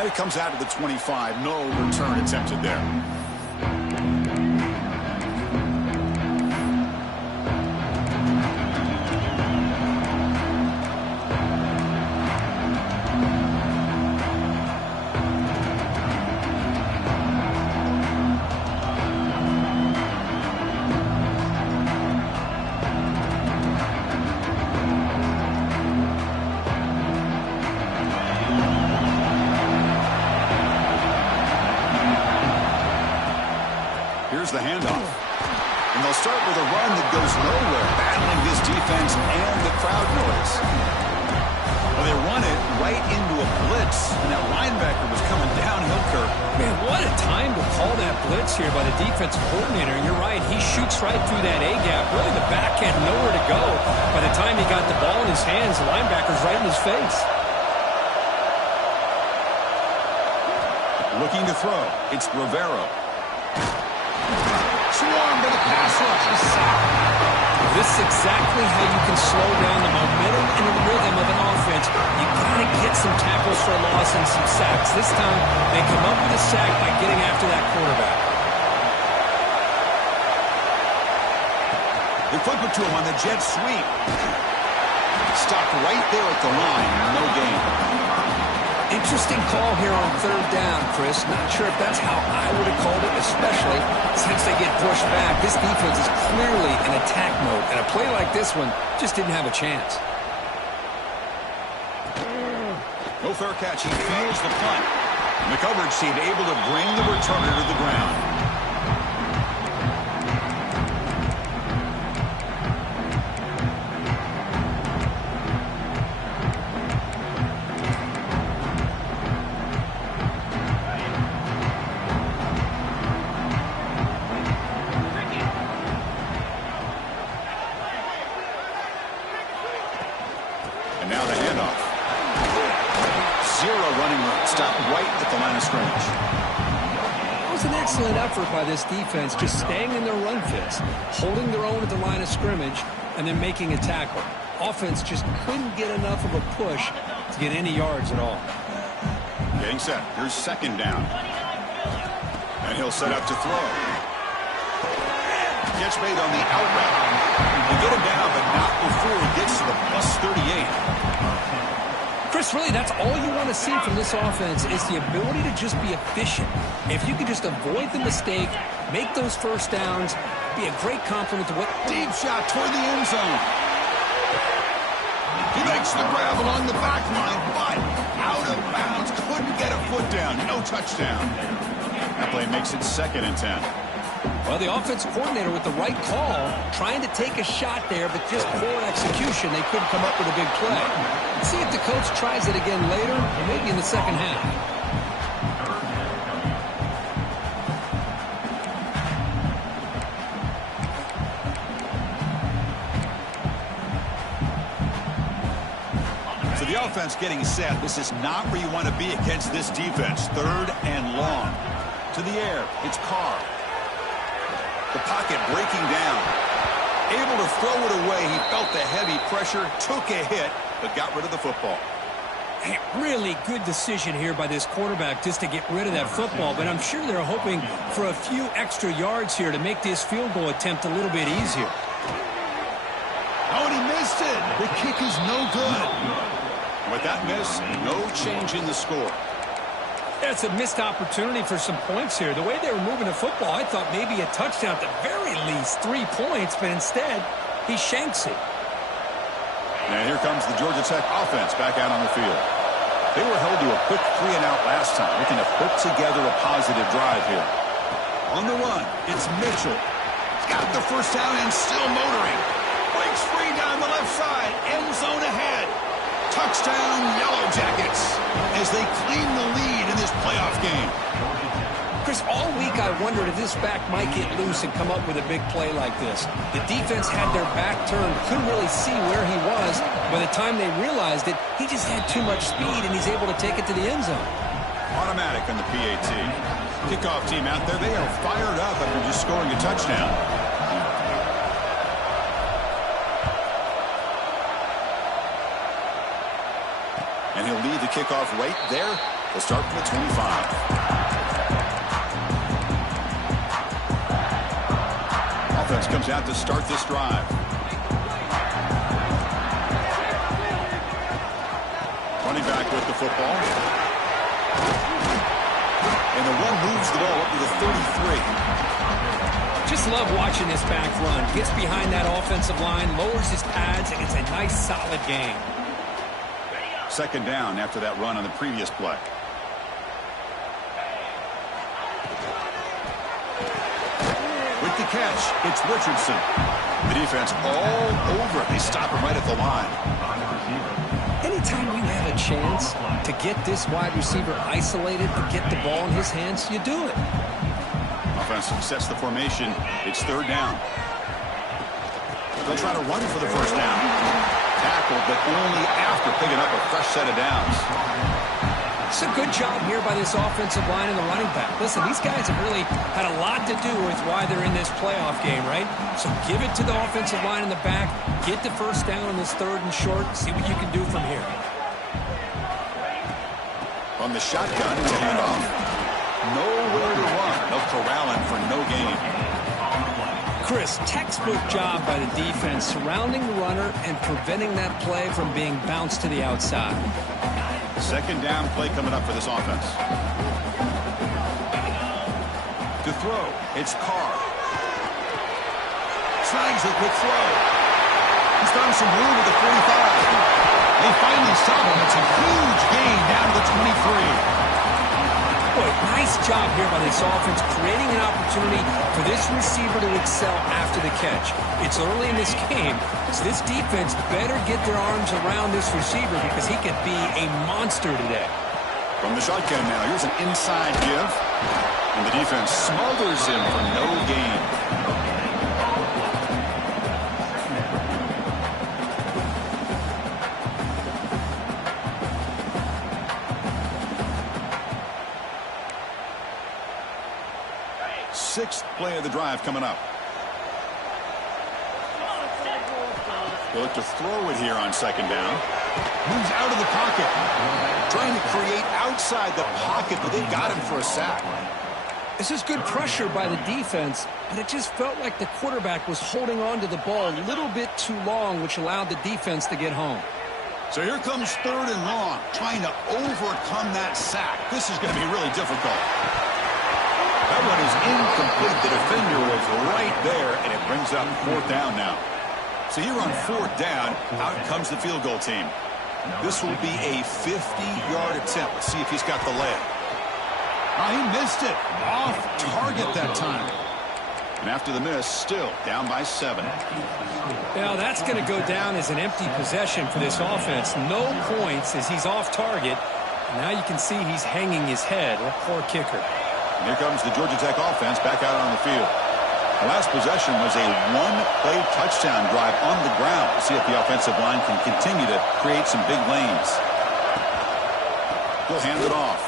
And it comes out to the 25. No return attempted there. Here's the handoff. And they'll start with a run that goes nowhere, battling this defense and the crowd noise. Well, they run it right into a blitz, and that linebacker was coming downhill, Kirk. Man, what a time to call that blitz here by the defensive coordinator. And you're right, he shoots right through that A-gap. Really, the back had nowhere to go. By the time he got the ball in his hands, the linebacker's right in his face. Looking to throw. It's Rivera. Swarmed by the pass rush. This is exactly how you can slow down the momentum and the rhythm of an offense. You got to get some tackles for a loss and some sacks. This time, they come up with a sack by getting after that quarterback. They flip it to him on the jet sweep. Stopped right there at the line. No gain. Interesting call here on third down, Chris. Not sure if that's how I would have called it, especially since they get pushed back. This defense is clearly in attack mode, and a play like this one just didn't have a chance. No fair catch. He feels the punt. And the coverage team able to bring the returner to the ground. Now the handoff. Zero running room. Stop right at the line of scrimmage. It was an excellent effort by this defense, just staying in their run fits, holding their own at the line of scrimmage, and then making a tackle. Offense just couldn't get enough of a push to get any yards at all. Getting set. Here's second down. And he'll set up to throw. Catch made on the out route. They get him down, but not before he gets to the plus 38. Chris, really, that's all you want to see from this offense is the ability to just be efficient. If you can just avoid the mistake, make those first downs, be a great compliment to what... Deep shot toward the end zone. He makes the grab along the back line, but out of bounds. Couldn't get a foot down. No touchdown. That play makes it 2nd and 10. Well, the offensive coordinator with the right call, trying to take a shot there, but just poor execution. They couldn't come up with a big play. Let's see if the coach tries it again later, or maybe in the second half. So the offense getting set. This is not where you want to be against this defense. 3rd and long. To the air. It's Carr. The pocket breaking down. Able to throw it away. He felt the heavy pressure, took a hit, but got rid of the football. Hey, really good decision here by this quarterback just to get rid of that football, but I'm sure they're hoping for a few extra yards here to make this field goal attempt a little bit easier. Oh, and he missed it. The kick is no good. With that miss, no change in the score. That's a missed opportunity for some points here. The way they were moving the football, I thought maybe a touchdown at the very least, 3 points, but instead, he shanks it. And here comes the Georgia Tech offense back out on the field. They were held to a quick 3-and-out last time, looking to put together a positive drive here. On the run, it's Mitchell. He's got the first down and still motoring. Breaks free down the left side, end zone ahead. Touchdown, Yellow Jackets, as they clean the lead in this playoff game. Chris, all week I wondered if this back might get loose and come up with a big play like this. The defense had their back turned, couldn't really see where he was. By the time they realized it, he just had too much speed, and he's able to take it to the end zone. Automatic on the PAT. Kickoff team out there, they are fired up after just scoring a touchdown. And he'll lead the kickoff right there They'll start from the 25. Offense comes out to start this drive. Running back with the football. And the run moves the ball up to the 33. Just love watching this back run. Gets behind that offensive line, lowers his pads, and it's a nice, solid game. Second down after that run on the previous play. With the catch, it's Richardson. The defense all over it. They stop him right at the line. Anytime you have a chance to get this wide receiver isolated, to get the ball in his hands, you do it. Offense sets the formation. It's third down. They'll try to run for the first down. Tackled, but only after picking up a fresh set of downs. It's a good job here by this offensive line and the running back. Listen, these guys have really had a lot to do with why they're in this playoff game, right? So give it to the offensive line in the back. Get the first down on this third and short. See what you can do from here. On the shotgun, it's hand off. Nowhere to run. They'll corral him for no gain. Chris, textbook job by the defense surrounding the runner and preventing that play from being bounced to the outside. Second down play coming up for this offense. To throw, it's Carr. Snags a quick throw. He's found some room at the 45. They finally stop him. It's a huge gain down to the 23. Boy, nice job here by this offense, creating an opportunity for this receiver to excel after the catch. It's early in this game, so this defense better get their arms around this receiver because he could be a monster today. From the shotgun now, here's an inside give. And the defense smothers him for no gain. Sixth play of the drive coming up. They'll look to throw it here on second down. Moves out of the pocket. Trying to create outside the pocket, but they got him for a sack. This is good pressure by the defense, but it just felt like the quarterback was holding on to the ball a little bit too long, which allowed the defense to get home. So here comes third and long, trying to overcome that sack. This is going to be really difficult. That one is incomplete. The defender was right there, and it brings up fourth down now. So here on fourth down, out comes the field goal team. This will be a 50-yard attempt. Let's see if he's got the leg. Oh, he missed it. Off target that time. And after the miss, still down by 7. Now that's going to go down as an empty possession for this offense. No points as he's off target. And now you can see he's hanging his head. A poor kicker. And here comes the Georgia Tech offense back out on the field. The last possession was a one-play touchdown drive on the ground. We'll see if the offensive line can continue to create some big lanes. He'll hand it off.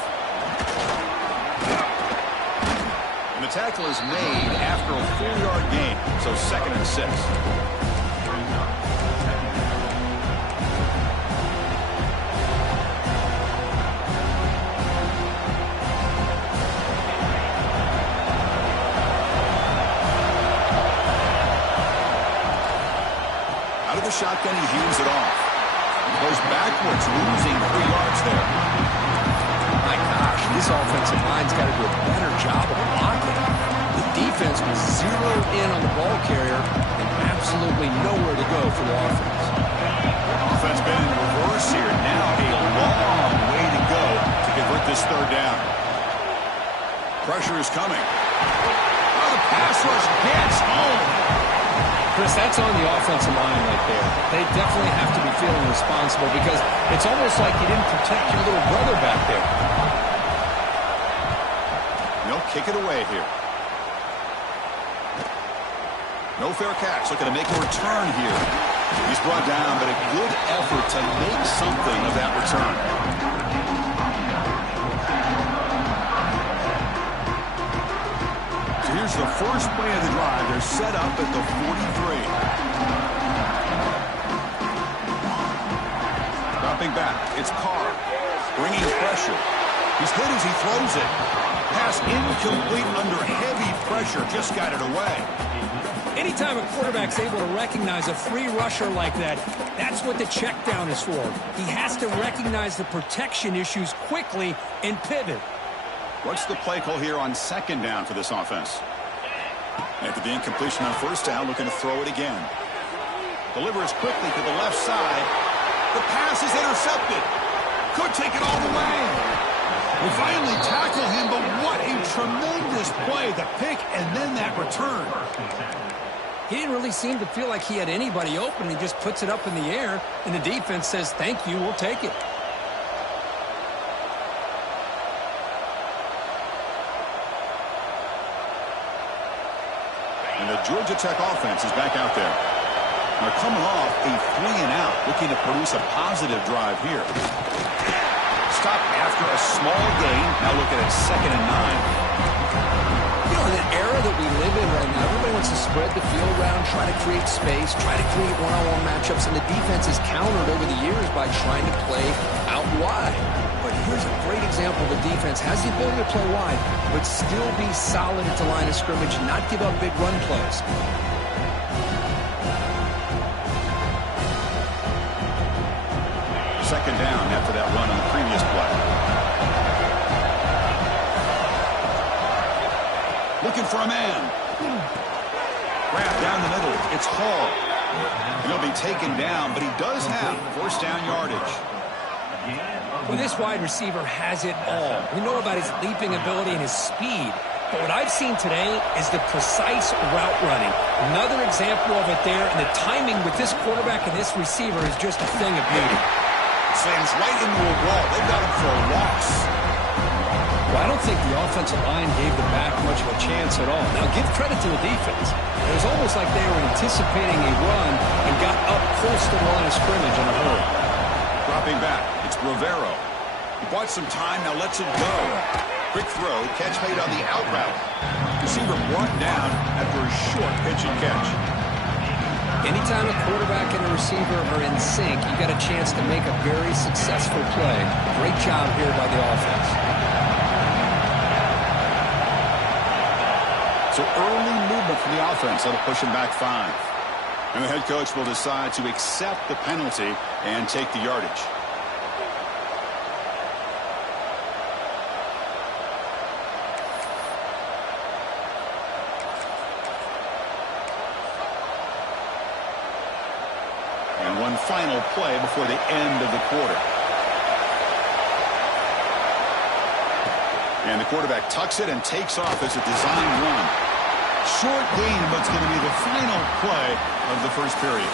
And the tackle is made after a 4-yard gain, so 2nd and 6. Shotgun, he hands it off. He goes backwards, losing 3 yards there. My gosh, this offensive line's got to do a better job of blocking. The defense was zeroed in on the ball carrier and absolutely nowhere to go for the offense. Offense been in reverse here. Now a long way to go to convert this third down. Pressure is coming. Oh, the pass rush gets home. Chris, that's on the offensive line right there. They definitely have to be feeling responsible because it's almost like you didn't protect your little brother back there. They'll kick it away here. No fair catch. Looking to make a return here. He's brought down, but a good effort to make something of that return. Here's the first play of the drive. They're set up at the 43. Dropping back. It's Carr bringing pressure. He's hit as he throws it. Pass incomplete under heavy pressure. Just got it away. Anytime a quarterback's able to recognize a free rusher like that, that's what the check down is for. He has to recognize the protection issues quickly and pivot. What's the play call here on second down for this offense? After the incompletion on first down, looking to throw it again. Delivers quickly to the left side. The pass is intercepted. Could take it all the way. We finally tackle him, but what a tremendous play. The pick and then that return. He didn't really seem to feel like he had anybody open. He just puts it up in the air, and the defense says, thank you, we'll take it. And the Georgia Tech offense is back out there. They're coming off a 3-and-out, looking to produce a positive drive here. Stop after a small gain. Now looking at 2nd and 9. You know, in the era that we live in right now, everybody wants to spread the field around, try to create space, try to create one-on-one matchups, and the defense has countered over the years by trying to play out wide. But here's a great example. The defense has the ability to play wide, but still be solid at the line of scrimmage, not give up big run plays. Second down after that run on the previous play. Looking for a man. Grab down the middle. It's Hall. And he'll be taken down, but he does have first down yardage. Well, this wide receiver has it all. We know about his leaping ability and his speed. But what I've seen today is the precise route running. Another example of it there, and the timing with this quarterback and this receiver is just a thing of beauty. Slams right into a wall. They've got him for a loss. Well, I don't think the offensive line gave the back much of a chance at all. Now, give credit to the defense. It was almost like they were anticipating a run and got up close to the line of scrimmage in a hurry. Dropping back, it's Rivero. He bought some time, now lets it go. Quick throw, catch made on the out route. Receiver brought down after a short pitch and catch. Anytime a quarterback and a receiver are in sync, you got a chance to make a very successful play. Great job here by the offense. So early movement from the offense. That'll push him back 5. And the head coach will decide to accept the penalty and take the yardage. And one final play before the end of the quarter. And the quarterback tucks it and takes off as a design run. Short gain, but it's going to be the final play of the first period.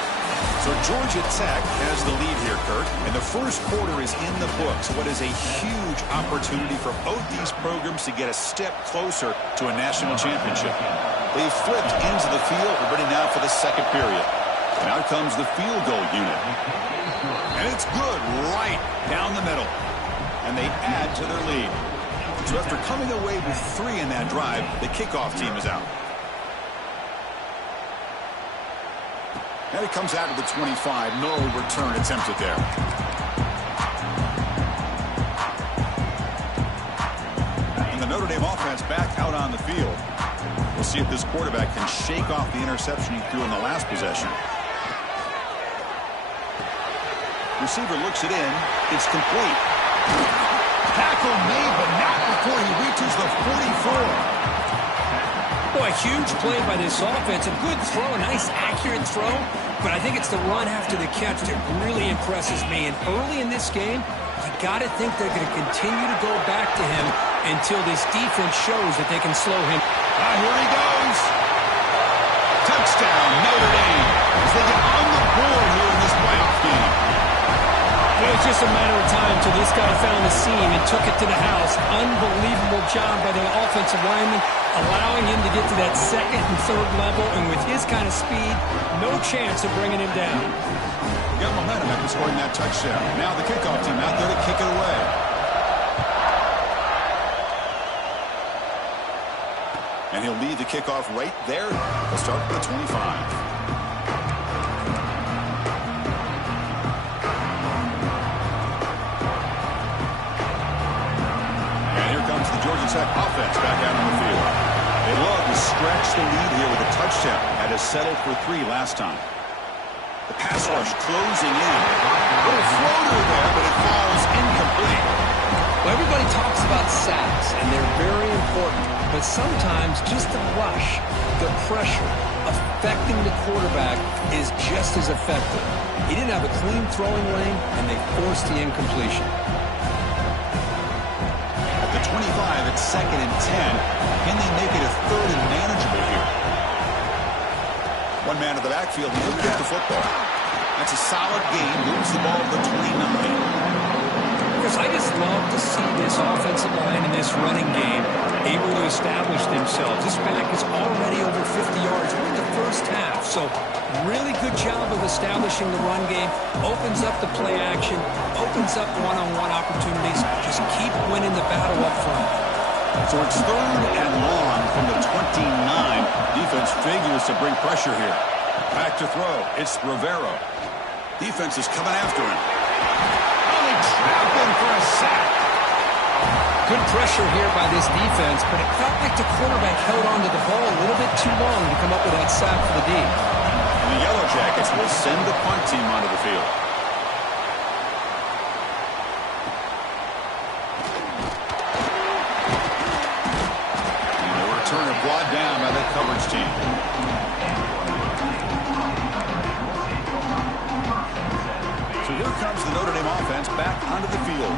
So Georgia Tech has the lead here, Kurt, and the first quarter is in the books. What is a huge opportunity for both these programs to get a step closer to a national championship. They've flipped into the field. We're ready now for the second period. And out comes the field goal unit. And it's good right down the middle. And they add to their lead. So after coming away with 3 in that drive, the kickoff team is out. And it comes out of the 25. No return attempted there. And the Notre Dame offense back out on the field. We'll see if this quarterback can shake off the interception he threw in the last possession. Receiver looks it in. It's complete. Tackle made, but not before he reaches the 44. Boy, huge play by this offense. A good throw, a nice accurate throw. But I think it's the run after the catch that really impresses me. And early in this game, you got to think they're going to continue to go back to him until this defense shows that they can slow him. Here he goes. Touchdown, Notre Dame, as they get on the board here in this playoff game. It was just a matter of time until this guy found the seam and took it to the house. Unbelievable job by the offensive lineman, allowing him to get to that second and third level. And with his kind of speed, no chance of bringing him down. Got momentum after scoring that touchdown. Now the kickoff team out there to kick it away. And he'll lead the kickoff right there. We'll start with the 25. Tech offense back out on the field. They love to stretch the lead here with a touchdown. Had us settled for 3 last time. The pass rush closing in. A little floater there, but it falls incomplete. Well, everybody talks about sacks, and they're very important. But sometimes just the rush, the pressure, affecting the quarterback is just as effective. He didn't have a clean throwing lane, and they forced the incompletion. At the 25, it's 2nd and 10. Can they make it a 3rd and manageable here? One man in the backfield, he'll get the football. That's a solid game. Moves the ball to the 29. Chris, I just love to see this offensive line in this running game able to establish themselves. This back is already over 50 yards in the first half. So really good job of establishing the run game. Opens up the play action. Opens up one-on-one opportunities. Just keep winning the battle up front. So it's 3rd and long from the 29. Defense figures to bring pressure here. Back to throw. It's Rivero. Defense is coming after him. Trap him for a sack. Good pressure here by this defense, but it felt like the quarterback held onto the ball a little bit too long to come up with that sack for the D. And the Yellow Jackets will send the punt team onto the field. And the returner brought down by that coverage team. Here comes the Notre Dame offense back onto the field.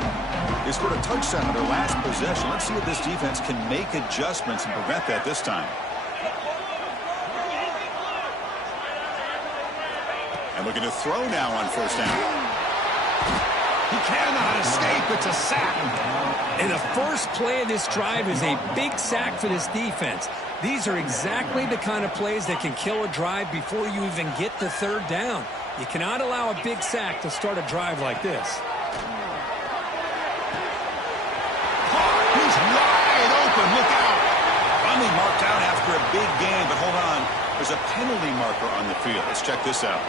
They scored a touchdown on their last possession. Let's see if this defense can make adjustments and prevent that this time. And looking to throw now on 1st down. He cannot escape. It's a sack. And the first play of this drive is a big sack for this defense. These are exactly the kind of plays that can kill a drive before you even get the 3rd down. You cannot allow a big sack to start a drive like this. He's wide open. Look out. Finally marked out after a big game, but hold on. There's a penalty marker on the field. Let's check this out.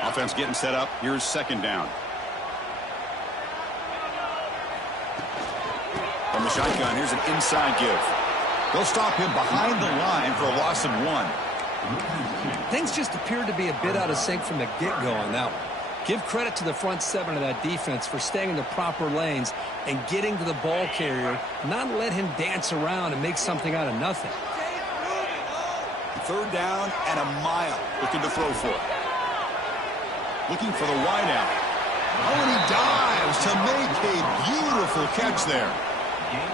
Offense getting set up. Here's 2nd down. From the shotgun, here's an inside give. They'll stop him behind the line for a loss of 1. Things just appeared to be a bit out of sync from the get-go on that one. Give credit to the front 7 of that defense for staying in the proper lanes and getting to the ball carrier, not let him dance around and make something out of nothing. 3rd down and a mile. Looking to throw for it. Looking for the wideout. Oh, and he dives to make a beautiful catch there.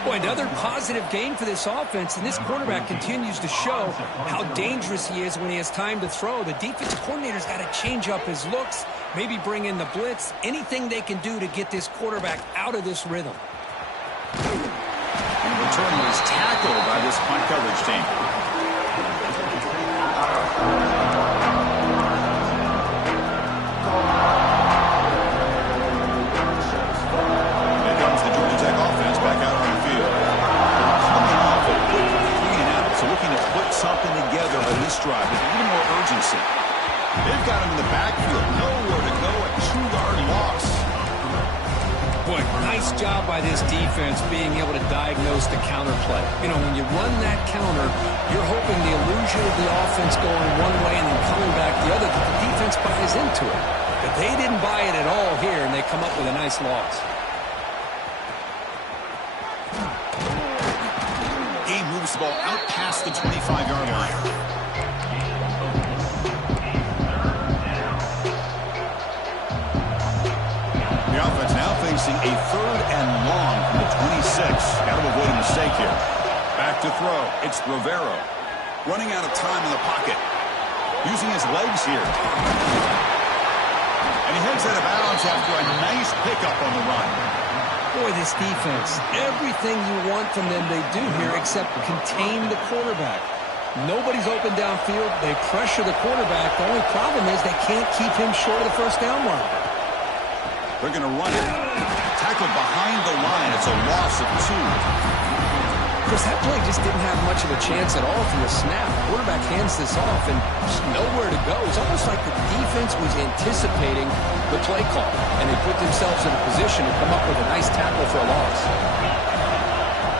Boy, another positive game for this offense, and this quarterback continues to show how dangerous he is when he has time to throw. The defensive coordinator's got to change up his looks, maybe bring in the blitz, anything they can do to get this quarterback out of this rhythm. And the return was tackled by this punt coverage team. Something together on this drive with a little more urgency. They've got him in the backfield, nowhere to go, a 2-yard loss. Boy, nice job by this defense being able to diagnose the counter play. You know, when you run that counter, you're hoping the illusion of the offense going one way and then coming back the other, that the defense buys into it. But they didn't buy it at all here, and they come up with a nice loss. Moves the ball out past the 25-yard line. The offense now facing a 3rd and long from the 26. Got to avoid a mistake here. Back to throw. It's Rivero. Running out of time in the pocket. Using his legs here. And he heads out of bounds after a nice pickup on the run. Boy, this defense, everything you want from them they do here except contain the quarterback. Nobody's open downfield. They pressure the quarterback. The only problem is they can't keep him short of the 1st down marker. They're going to run it. Tackled behind the line. It's a loss of 2. Chris, that play just didn't have much of a chance at all from the snap. The quarterback hands this off and just nowhere to go. It's almost like the defense was anticipating the play call, and they put themselves in a position to come up with a nice tackle for a loss.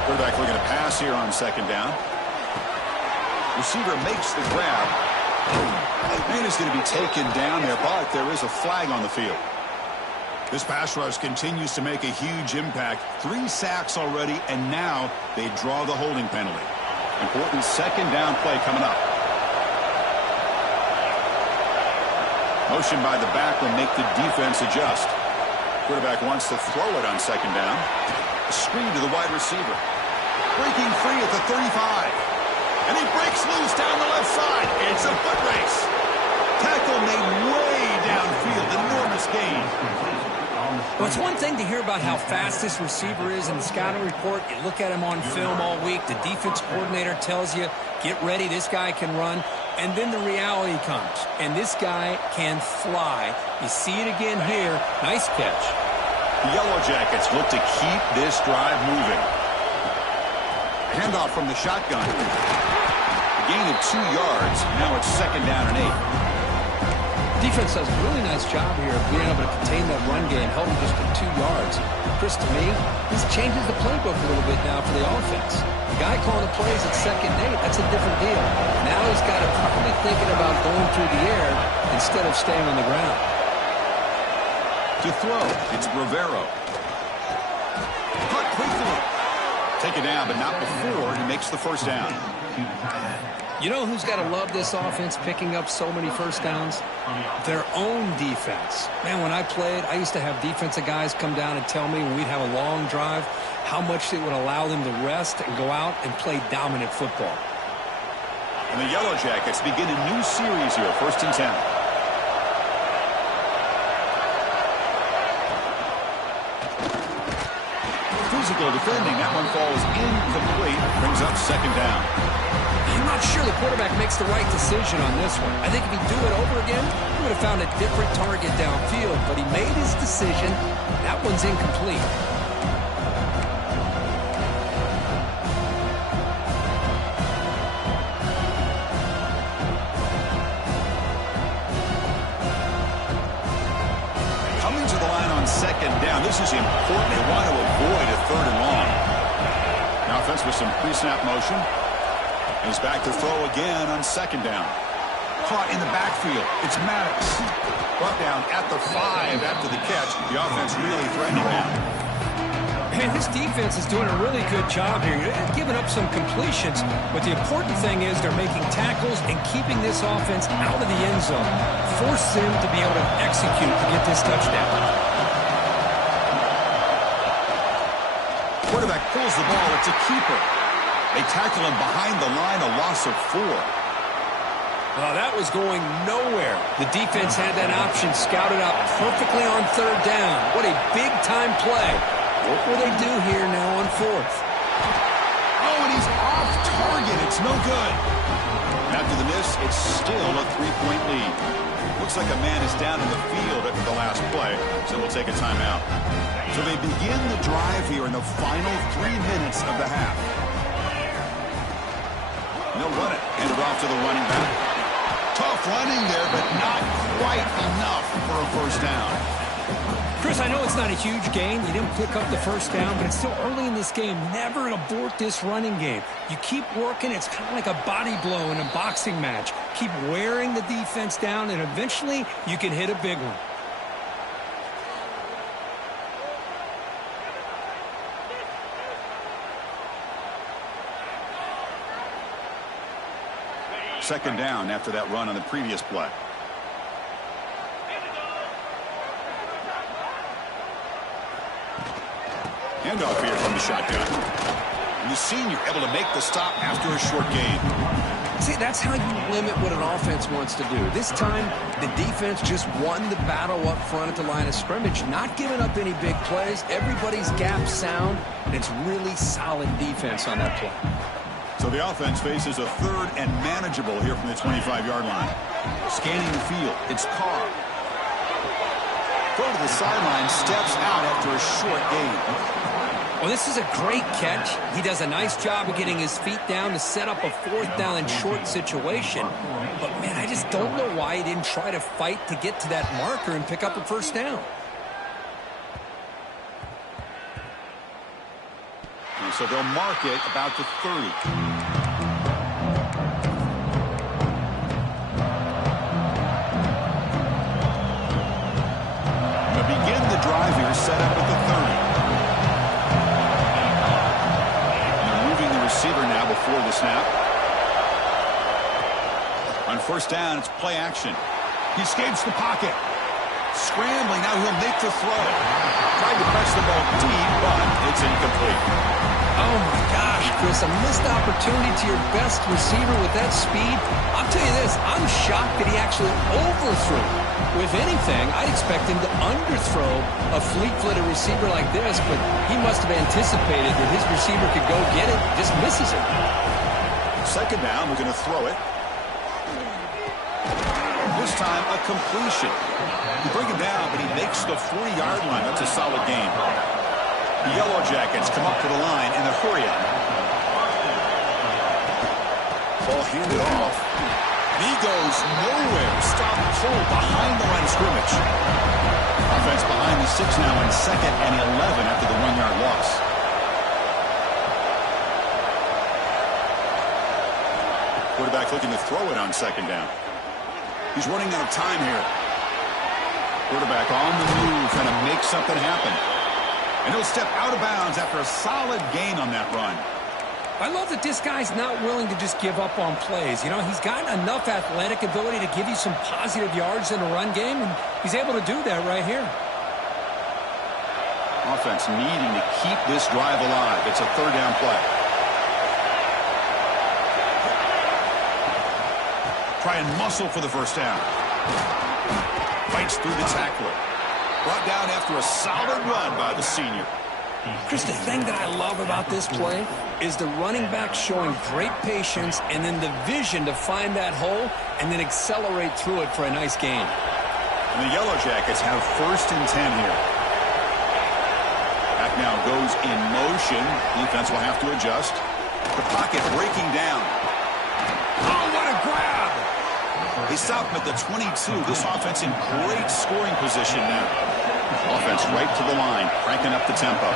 Quarterback looking to pass here on 2nd down. Receiver makes the grab. Man is going to be taken down there, but there is a flag on the field. This pass rush continues to make a huge impact. 3 sacks already, and now they draw the holding penalty. Important 2nd down play coming up. Motion by the back will make the defense adjust. Quarterback wants to throw it on 2nd down. A screen to the wide receiver. Breaking free at the 35. And he breaks loose down the left side. It's a foot race. Tackle made way downfield. Enormous gain. Well, it's one thing to hear about how fast this receiver is in the scouting report. You look at him on film all week. The defense coordinator tells you, get ready, this guy can run. And then the reality comes, and this guy can fly. You see it again here. Nice catch. The Yellow Jackets look to keep this drive moving. Handoff from the shotgun. A gain of 2 yards. Now it's 2nd down and 8. Defense does a really nice job here of being able to contain that run game, held him just to 2 yards. Chris, to me, this changes the playbook a little bit now for the offense. The guy calling the plays at 2nd and 8, that's a different deal. Now he's got to probably thinking about going through the air instead of staying on the ground. To throw, it's Rivero. Caught quickly. Take it down, but not before he makes the 1st down. You know who's got to love this offense picking up so many 1st downs? Their own defense. Man, when I played, I used to have defensive guys come down and tell me when we'd have a long drive how much it would allow them to rest and go out and play dominant football. And the Yellow Jackets begin a new series here, 1st and 10. Physical defending. That one falls incomplete. Brings up 2nd down. I'm not sure the quarterback makes the right decision on this one. I think if he'd do it over again, he would have found a different target downfield, but he made his decision. That one's incomplete. Coming to the line on 2nd down. This is important. They want to avoid a 3rd and long. Now offense with some pre-snap motion. He's back to throw again on 2nd down. Caught in the backfield. It's Maddox. Brought down at the 5 after the catch. The offense really threatening now. Man, this defense is doing a really good job here. They're giving up some completions, but the important thing is they're making tackles and keeping this offense out of the end zone. Force them to be able to execute to get this touchdown. Quarterback pulls the ball. It's a keeper. They tackle him behind the line, a loss of 4. Well, that was going nowhere. The defense had that option scouted out perfectly on 3rd down. What a big-time play. What will they do here now on 4th? Oh, and he's off target. It's no good. After the miss, it's still a 3-point lead. Looks like a man is down in the field after the last play, so we'll take a timeout. So they begin the drive here in the final 3 minutes of the half. They'll run it. Hand it off to the running back. Tough running there, but not quite enough for a 1st down. Chris, I know it's not a huge gain. You didn't pick up the 1st down, but it's still early in this game. Never abort this running game. You keep working. It's kind of like a body blow in a boxing match. Keep wearing the defense down, and eventually you can hit a big one. Second down after that run on the previous play. Handoff here from the shotgun. And the senior able to make the stop after a short gain. See, that's how you limit what an offense wants to do. This time, the defense just won the battle up front at the line of scrimmage, not giving up any big plays. Everybody's gap sound, and it's really solid defense on that play. So the offense faces a 3rd and manageable here from the 25-yard line. Scanning the field, it's Carr. Throw to the sideline, steps out after a short gain. Well, this is a great catch. He does a nice job of getting his feet down to set up a fourth down and short situation. But, man, I just don't know why he didn't try to fight to get to that marker and pick up a first down. And so they'll mark it about the 30. Drive here set up at the 30. And they're moving the receiver now before the snap. On first down, it's play action. He escapes the pocket. Scrambling, now he'll make the throw. Tried to press the ball deep, but it's incomplete. Oh, my gosh, Chris, a missed opportunity to your best receiver with that speed. I'll tell you this, I'm shocked that he actually overthrew. If anything, I'd expect him to underthrow a fleet-footed receiver like this, but he must have anticipated that his receiver could go get it, just misses it. Second down, we're going to throw it. This time, a completion. You bring him down, but he makes the 40-yard line. That's a solid gain. The Yellow Jackets come up to the line in the hurry-up. Ball handed off. He goes nowhere. Stop pull behind the line of scrimmage. Offense behind the 6 now in 2nd and 11 after the 1-yard loss. Quarterback looking to throw it on 2nd down. He's running out of time here. Quarterback on the move, trying to make something happen. And he'll step out of bounds after a solid gain on that run. I love that this guy's not willing to just give up on plays. You know, he's got enough athletic ability to give you some positive yards in a run game, and he's able to do that right here. Offense needing to keep this drive alive. It's a 3rd down play. Try and muscle for the first down. Fights through the tackler. Brought down after a solid run by the senior. Chris, the thing that I love about this play is the running back showing great patience and then the vision to find that hole and then accelerate through it for a nice gain. And the Yellow Jackets have 1st and 10 here. Back now goes in motion. Defense will have to adjust. The pocket breaking down. Oh, what a grab! They stop him at the 22. This offense in great scoring position now. Offense right to the line, cranking up the tempo.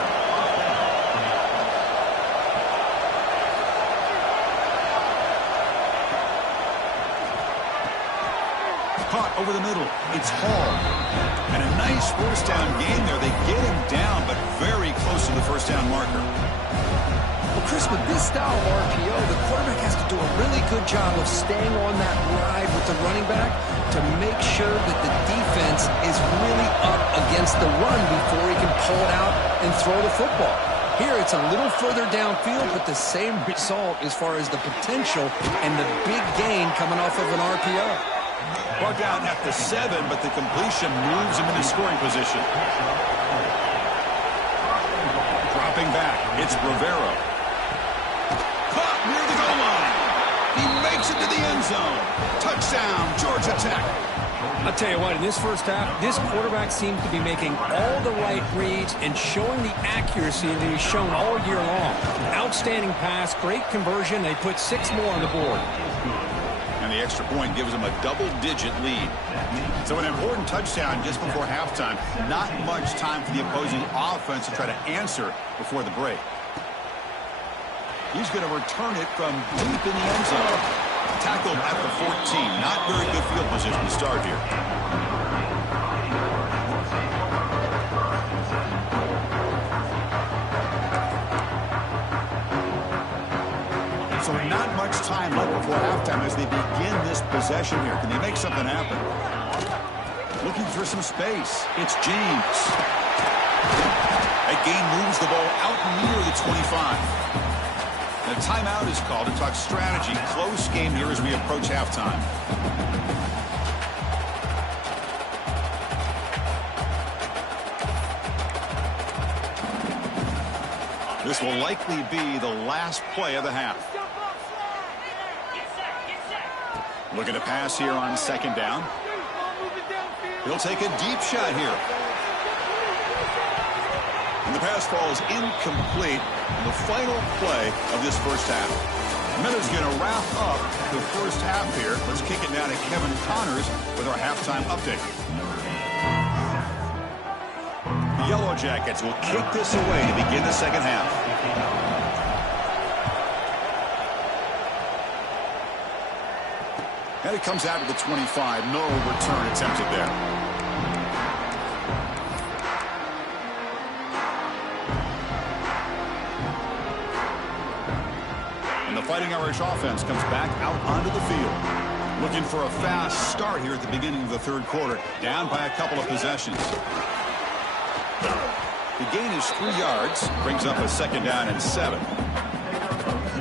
Caught over the middle. It's Hall. And a nice first down gain there. They get him down, but very close to the first down marker. Well, Chris, with this style of RPO, the quarterback has to do a really good job of staying on that ride with the running back to make sure that the defense is really up against the run before he can pull it out and throw the football. Here, it's a little further downfield, but the same result as far as the potential and the big gain coming off of an RPO. Brought down at the 7, but the completion moves him into scoring position. Dropping back, it's Rivera. Caught near the goal line. He makes it to the end zone. Touchdown, Georgia Tech. I'll tell you what, in this first half, this quarterback seems to be making all the right reads and showing the accuracy that he's shown all year long. Outstanding pass, great conversion. They put 6 more on the board. And the extra point gives them a double-digit lead. So an important touchdown just before halftime. Not much time for the opposing offense to try to answer before the break. He's going to return it from deep in the end zone. Tackled at the 14. Not very good field position to start here. So not much time left before halftime as they begin this possession here. Can they make something happen? Looking for some space. It's James. That gain moves the ball out near the 25. The timeout is called to talk strategy. Close game here as we approach halftime. This will likely be the last play of the half. Looking to pass here on 2nd down. He'll take a deep shot here. And the pass falls incomplete in the final play of this first half. Miller's going to wrap up the first half here. Let's kick it now to Kevin Connors with our halftime update. The Yellow Jackets will kick this away to begin the second half. And it comes out to the 25. No return attempted there. And the Fighting Irish offense comes back out onto the field. Looking for a fast start here at the beginning of the third quarter. Down by a couple of possessions. The gain is 3 yards. Brings up a second down and 7.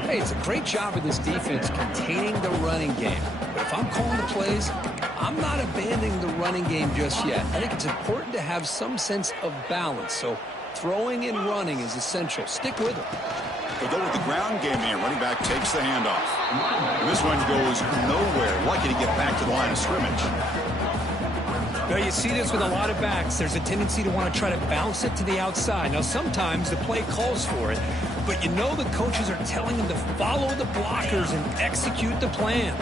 Hey, it's a great job of this defense containing the running game. But if I'm calling the plays, I'm not abandoning the running game just yet. I think it's important to have some sense of balance. So throwing and running is essential. Stick with it. They go with the ground game here. Running back takes the handoff. And this one goes nowhere. Lucky to get back to the line of scrimmage. Now, you see this with a lot of backs. There's a tendency to want to try to bounce it to the outside. Now, sometimes the play calls for it, but you know the coaches are telling them to follow the blockers and execute the plan.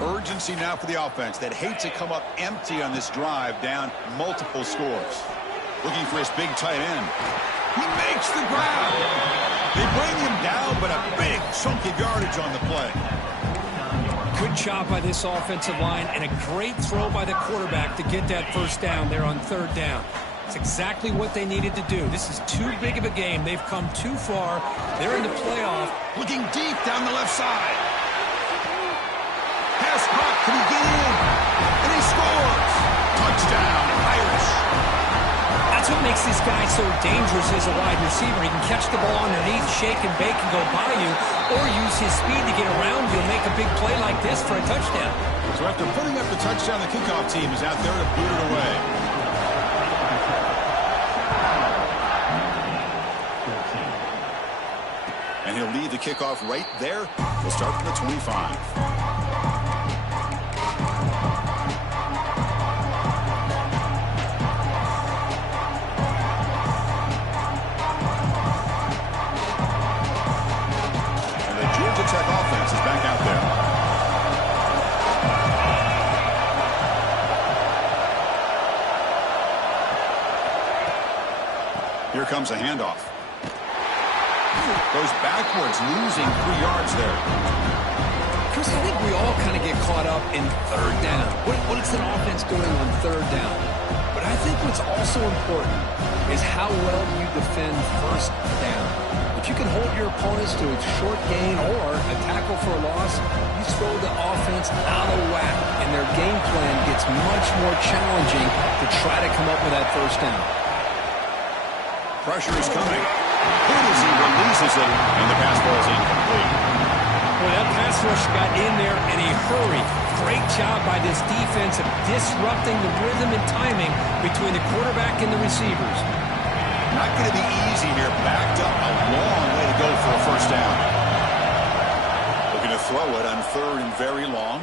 Urgency now for the offense that hate to come up empty on this drive, down multiple scores. Looking for his big tight end. He makes the grab. They bring him down, but a big chunk of yardage on the play. Good job by this offensive line and a great throw by the quarterback to get that first down there on third down. It's exactly what they needed to do. This is too big of a game. They've come too far. They're in the playoff. Looking deep down the left side. Pass caught. Can he get in? And he scores. Touchdown, Irish. That's what makes this guy so dangerous as a wide receiver. He can catch the ball underneath, shake and bake and go by you, or use his speed to get around you and make a big play like this for a touchdown. So after putting up the touchdown, the kickoff team is out there to boot it away. And he'll lead the kickoff right there. We'll start from the 25. Tech offense is back out there. Here comes a handoff. Goes backwards, losing 3 yards there. Chris, I think we all kind of get caught up in third down. What is an offense doing on third down? But I think what's also important is how well you defend first down. If you can hold your opponents to a short gain or a tackle for a loss, you throw the offense out of whack, and their game plan gets much more challenging to try to come up with that first down. Pressure is coming. Here as he releases it, and the pass ball is incomplete. Well, that pass rush got in there in a hurry. Great job by this defense of disrupting the rhythm and timing between the quarterback and the receivers. Not going to be easy here. Backed up a long way to go for a first down. Looking to throw it on third and very long.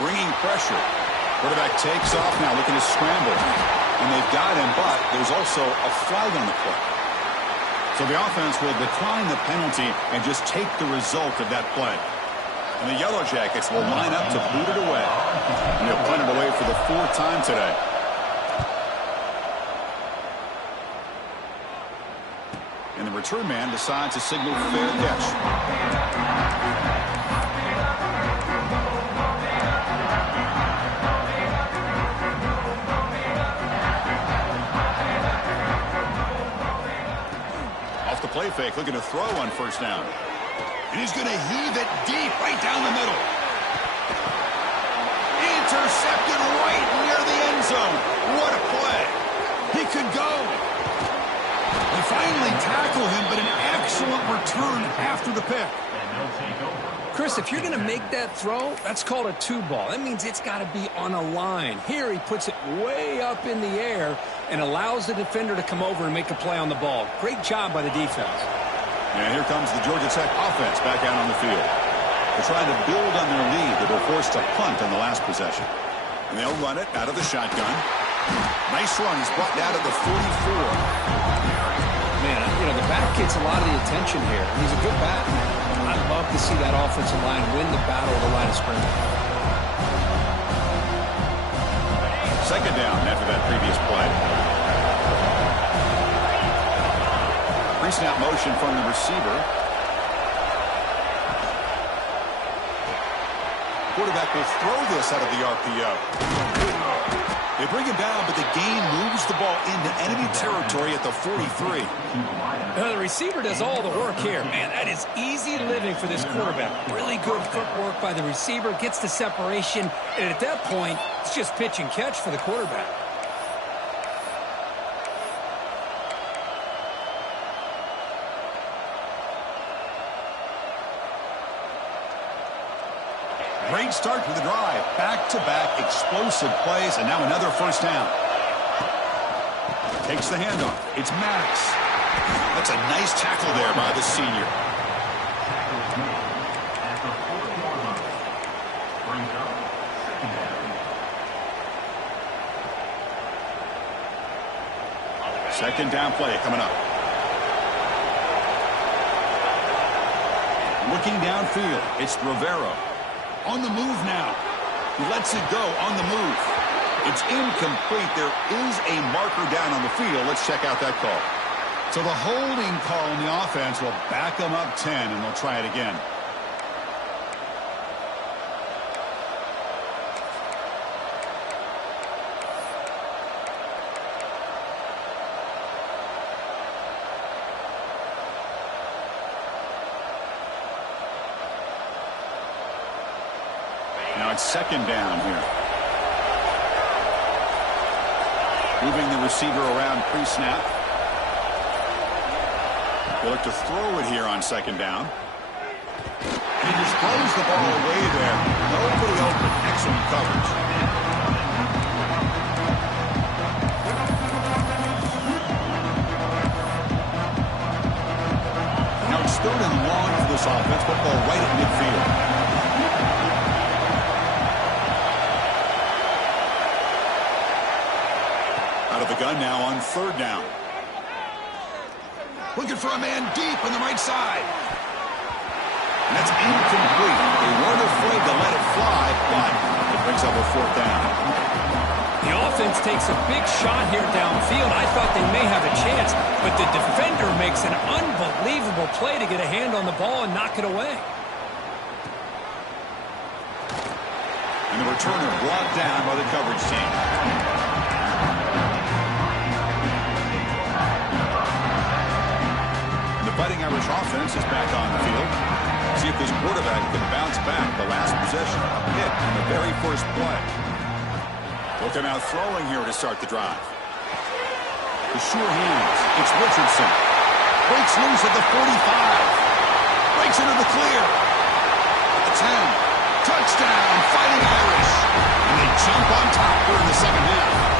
Bringing pressure. Quarterback takes off now, looking to scramble. And they've got him, but there's also a flag on the play. So the offense will decline the penalty and just take the result of that play. And the Yellow Jackets will line up to boot it away. And they'll punt it away for the 4th time today. And the return man decides to signal fair catch. Off the play fake, looking to throw on first down. And he's going to heave it deep right down the middle. Intercepted right near the end zone. What a play. He could go. They finally tackle him, but an excellent return after the pick. Chris, if you're going to make that throw, that's called a two ball. That means it's got to be on a line. Here he puts it way up in the air and allows the defender to come over and make a play on the ball. Great job by the defense. And here comes the Georgia Tech offense back out on the field. They're trying to build on their lead. They were forced to punt on the last possession. And they'll run it out of the shotgun. Nice run. He's brought down to the 44. gets a lot of the attention here. He's a good bat. I'd love to see that offensive line win the battle of the line of scrimmage. Second down after that previous play. Pre-snap motion from the receiver. Quarterback will throw this out of the RPO. They bring him down, but the gain moves the ball into enemy territory at the 43. The receiver does all the work here. Man, that is easy living for this quarterback. Really good footwork by the receiver, gets the separation, and at that point, it's just pitch and catch for the quarterback. Great start to the drive. Back-to-back explosive plays, and now another first down. Takes the handoff. It's Maddox. That's a nice tackle there by the senior. Second down play coming up. Looking downfield, it's Rivera. On the move now. He lets it go on the move. It's incomplete. There is a marker down on the field. Let's check out that call. So the holding call on the offense will back them up 10, and they'll try it again. Now it's second down here. Moving the receiver around pre-snap. They look to throw it here on second down. He just throws the ball away there. Nobody open. Excellent coverage. Now it's third and long for this offense. Football right at midfield. Out of the gun now on third down. Looking for a man deep on the right side. And that's incomplete. They weren't afraid to let it fly, but it brings up a fourth down. The offense takes a big shot here downfield. I thought they may have a chance, but the defender makes an unbelievable play to get a hand on the ball and knock it away. And the returner brought down by the coverage team. Fighting Irish offense is back on the field. See if this quarterback can bounce back the last possession. A hit in the very first play. Looking out throwing here to start the drive. The sure hands. It's Richardson. Breaks loose at the 45. Breaks into the clear. At the 10. Touchdown, Fighting Irish. And they jump on top during the second half.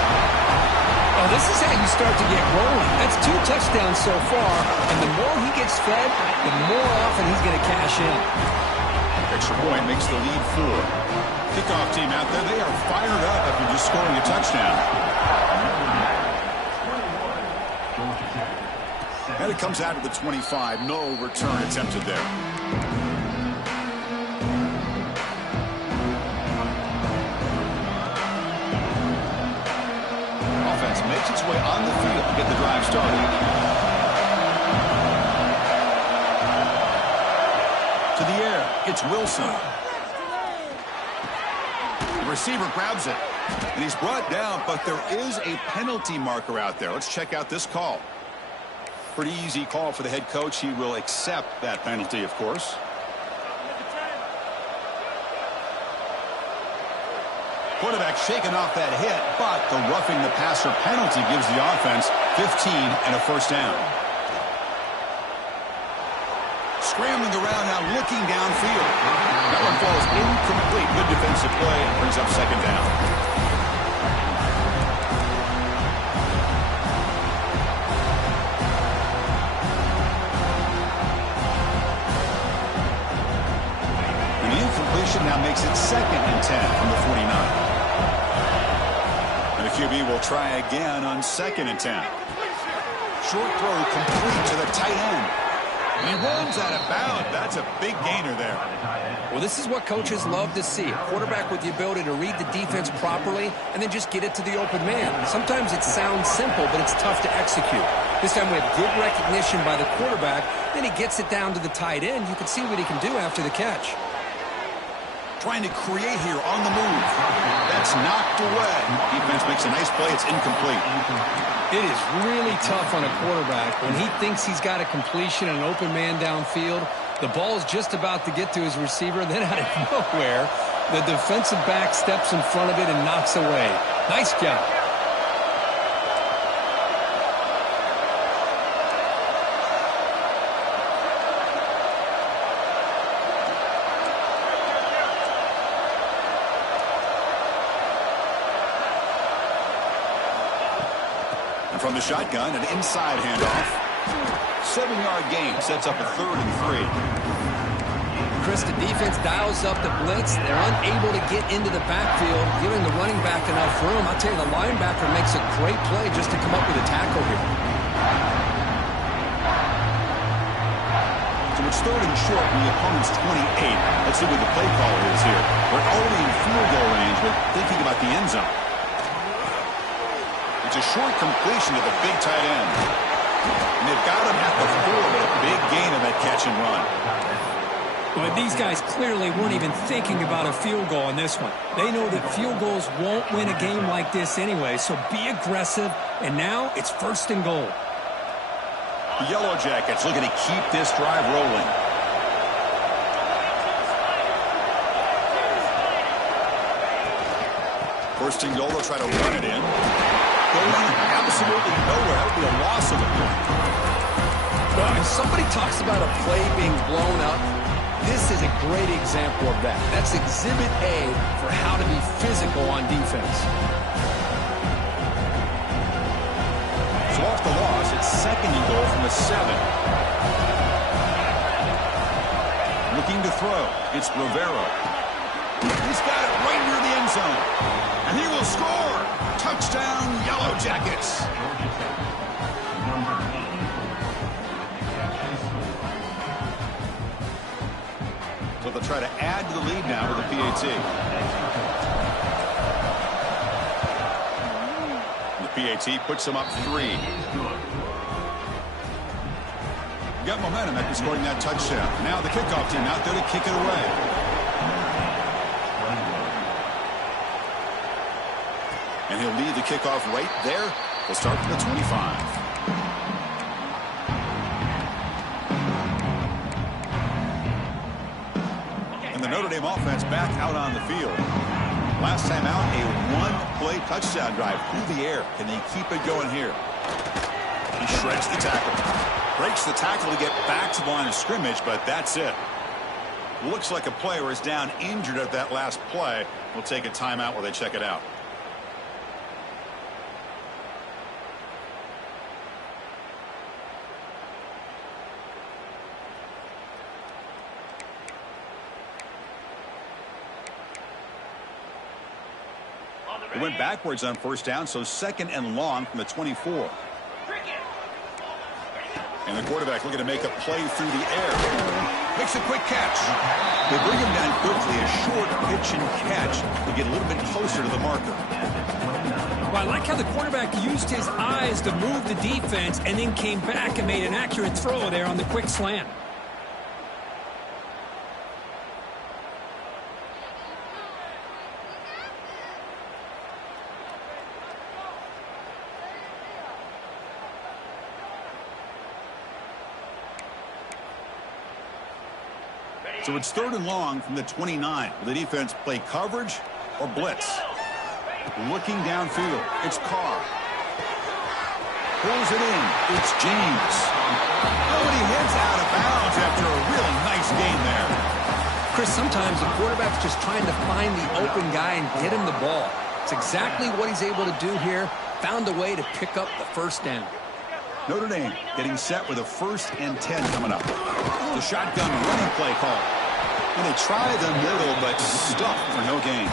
Oh, this is how you start to get rolling. That's 2 touchdowns so far, and the more he gets fed, the more often he's going to cash in. Extra point makes the lead 4. Kickoff team out there, they are fired up after just scoring a touchdown. And it comes out of the 25. No return attempted there. Makes its way on the field to get the drive started. To the air, it's Wilson. The receiver grabs it, and he's brought down, but there is a penalty marker out there. Let's check out this call. Pretty easy call for the head coach. He will accept that penalty, of course. Quarterback shaking off that hit, but the roughing the passer penalty gives the offense 15 and a first down. Scrambling around now, looking downfield. That one falls incomplete. Good defensive play and brings up second down. And the incompletion now makes it second and 10 from the 49. And the QB will try again on second and 10. short throw complete to the tight end. He runs out of bounds. That's a big gainer there. Well, this is what coaches love to see. A quarterback with the ability to read the defense properly and then just get it to the open man. Sometimes it sounds simple, but it's tough to execute. This time we have good recognition by the quarterback. Then he gets it down to the tight end. You can see what he can do after the catch. Trying to create here on the move. That's knocked away. Defense makes a nice play. It's incomplete. It is really tough on a quarterback when he thinks he's got a completion and an open man downfield. The ball is just about to get to his receiver. Then out of nowhere, the defensive back steps in front of it and knocks away. Nice job. From the shotgun, an inside handoff. 7-yard gain sets up a 3rd and 3. Chris, the defense dials up the blitz. They're unable to get into the backfield, giving the running back enough room. I'll tell you, the linebacker makes a great play just to come up with a tackle here. So it's 3rd and short from the opponent's 28. Let's see what the play call is here. We're already in field goal range, but thinking about the end zone. It's a short completion to the big tight end. And they've got him at the 4, but a big gain in that catch and run. Well, these guys clearly weren't even thinking about a field goal on this one. They know that field goals won't win a game like this anyway, so be aggressive. And now it's 1st and goal. The Yellow Jackets looking to keep this drive rolling. First and goal, they'll try to run it in. Going absolutely nowhere. That would be a loss of a point. Well, if somebody talks about a play being blown up, this is a great example of that. That's Exhibit A for how to be physical on defense. So off the loss, it's 2nd and goal from the 7. Looking to throw. It's Rivera. He's got it right near the end zone. And he will score. Touchdown, Yellow Jackets. So they'll try to add to the lead now with a PAT. The PAT puts them up 3. Got momentum after scoring that touchdown. Now the kickoff team out there to kick it away. And he'll lead the kickoff right there. We'll start from the 25. And the Notre Dame offense back out on the field. Last time out, a 1-play touchdown drive through the air. Can they keep it going here? He shreds the tackle. Breaks the tackle to get back to the line of scrimmage, but that's it. Looks like a player is down injured at that last play. We'll take a timeout while they check it out. It went backwards on 1st down, so 2nd and long from the 24. And the quarterback looking to make a play through the air. Makes a quick catch. They bring him down quickly, a short pitch and catch to get a little bit closer to the marker. Well, I like how the quarterback used his eyes to move the defense and then came back and made an accurate throw there on the quick slant. So it's 3rd and long from the 29. Will the defense play coverage or blitz? Looking downfield. It's Carr. Pulls it in. It's James. Oh, and he heads out of bounds after a really nice gain there. Chris, sometimes the quarterback's just trying to find the open guy and get him the ball. It's exactly what he's able to do here. Found a way to pick up the 1st down. Notre Dame getting set with a 1st and 10 coming up. The shotgun running play call. And they try the middle, but stuffed for no gain.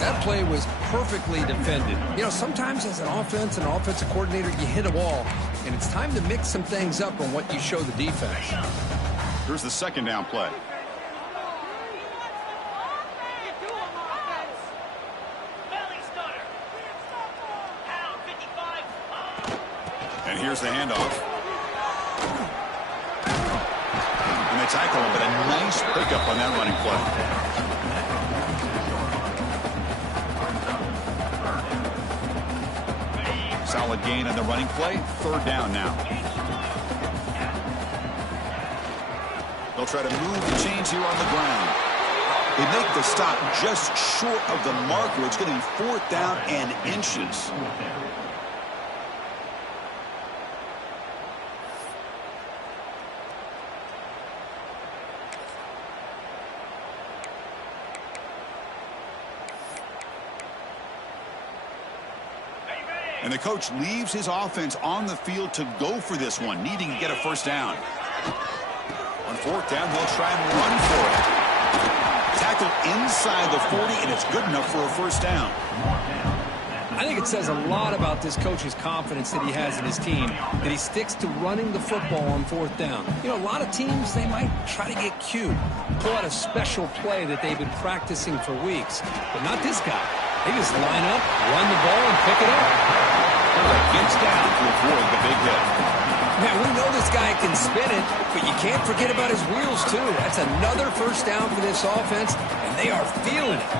That play was perfectly defended. You know, sometimes as an offense and an offensive coordinator, you hit a wall. and it's time to mix some things up on what you show the defense. Here's the second down play. And here's the handoff. And they tackle him, but a nice pickup on that running play. Solid gain on the running play. Third down now. They'll try to move the chains here on the ground. They make the stop just short of the marker. It's going to be fourth down and inches. And the coach leaves his offense on the field to go for this one, needing to get a first down. On fourth down, they'll try and run for it. Tackle inside the 40, and it's good enough for a first down. I think it says a lot about this coach's confidence that he has in his team, that he sticks to running the football on fourth down. You know, a lot of teams, they might try to get cute, pull out a special play that they've been practicing for weeks, but not this guy. They just line up, run the ball, and pick it up. Gets down to avoid the big hit. Man, we know this guy can spin it, but you can't forget about his wheels, too. That's another first down for this offense, and they are feeling it.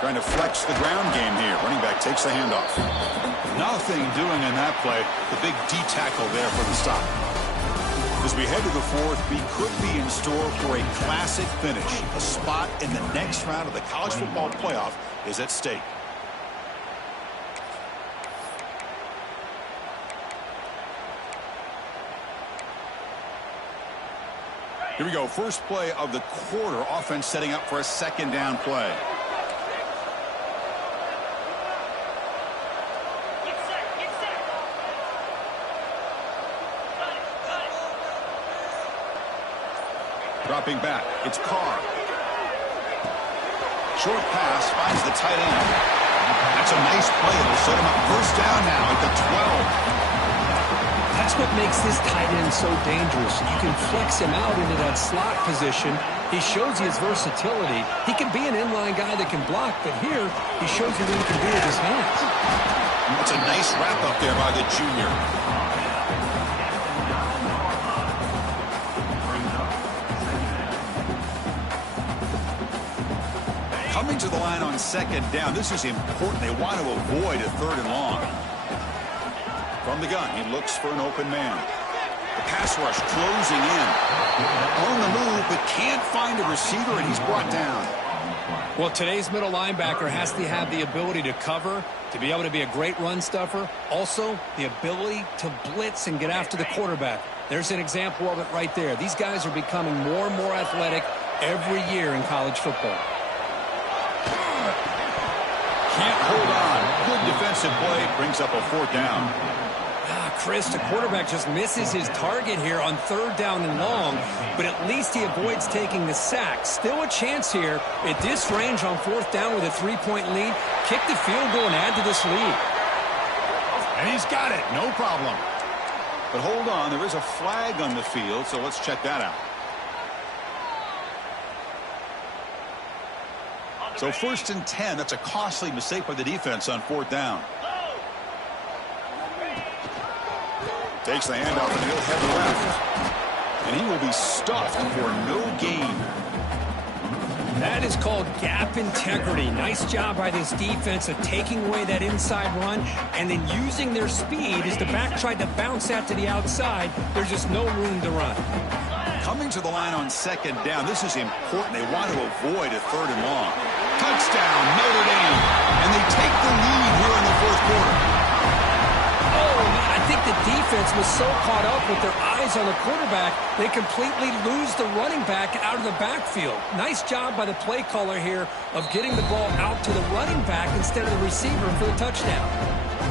Trying to flex the ground game here. Running back takes the handoff. Nothing doing in that play. The big D tackle there for the stop. As we head to the fourth, we could be in store for a classic finish. A spot in the next round of the college football playoff is at stake. Here we go. First play of the quarter. Offense setting up for a second down play. Dropping back. It's Carr. Short pass finds the tight end. That's a nice play. It'll set him up first down now at the 12. That's what makes this tight end so dangerous. You can flex him out into that slot position. He shows you his versatility. He can be an inline guy that can block, but here he shows you what he can do with his hands. That's a nice wrap up there by the junior. Coming to the line on second down. This is important. They want to avoid a third and long. From the gun, he looks for an open man. The pass rush closing in. On the move, but can't find a receiver, and he's brought down. Well, today's middle linebacker has to have the ability to cover, to be able to be a great run stuffer. Also, the ability to blitz and get after the quarterback. There's an example of it right there. These guys are becoming more and more athletic every year in college football. Can't hold on. Good defensive play. Brings up a fourth down. Chris, the quarterback just misses his target here on third down and long, but at least he avoids taking the sack. Still a chance here at this range on fourth down with a 3-point lead. Kick the field goal and add to this lead. And he's got it. No problem. But hold on. There is a flag on the field, so let's check that out. So 1st and 10. That's a costly mistake by the defense on fourth down. Takes the handoff and he'll head left. And he will be stuffed for no gain. That is called gap integrity. Nice job by this defense of taking away that inside run and then using their speed as the back tried to bounce that to the outside. There's just no room to run. Coming to the line on second down. This is important. They want to avoid a third and long. Touchdown, Notre Dame. And they take the lead here in the fourth quarter. Oh, man, I think the defense was so caught up with their eyes on the quarterback, they completely lose the running back out of the backfield. Nice job by the play caller here of getting the ball out to the running back instead of the receiver for the touchdown.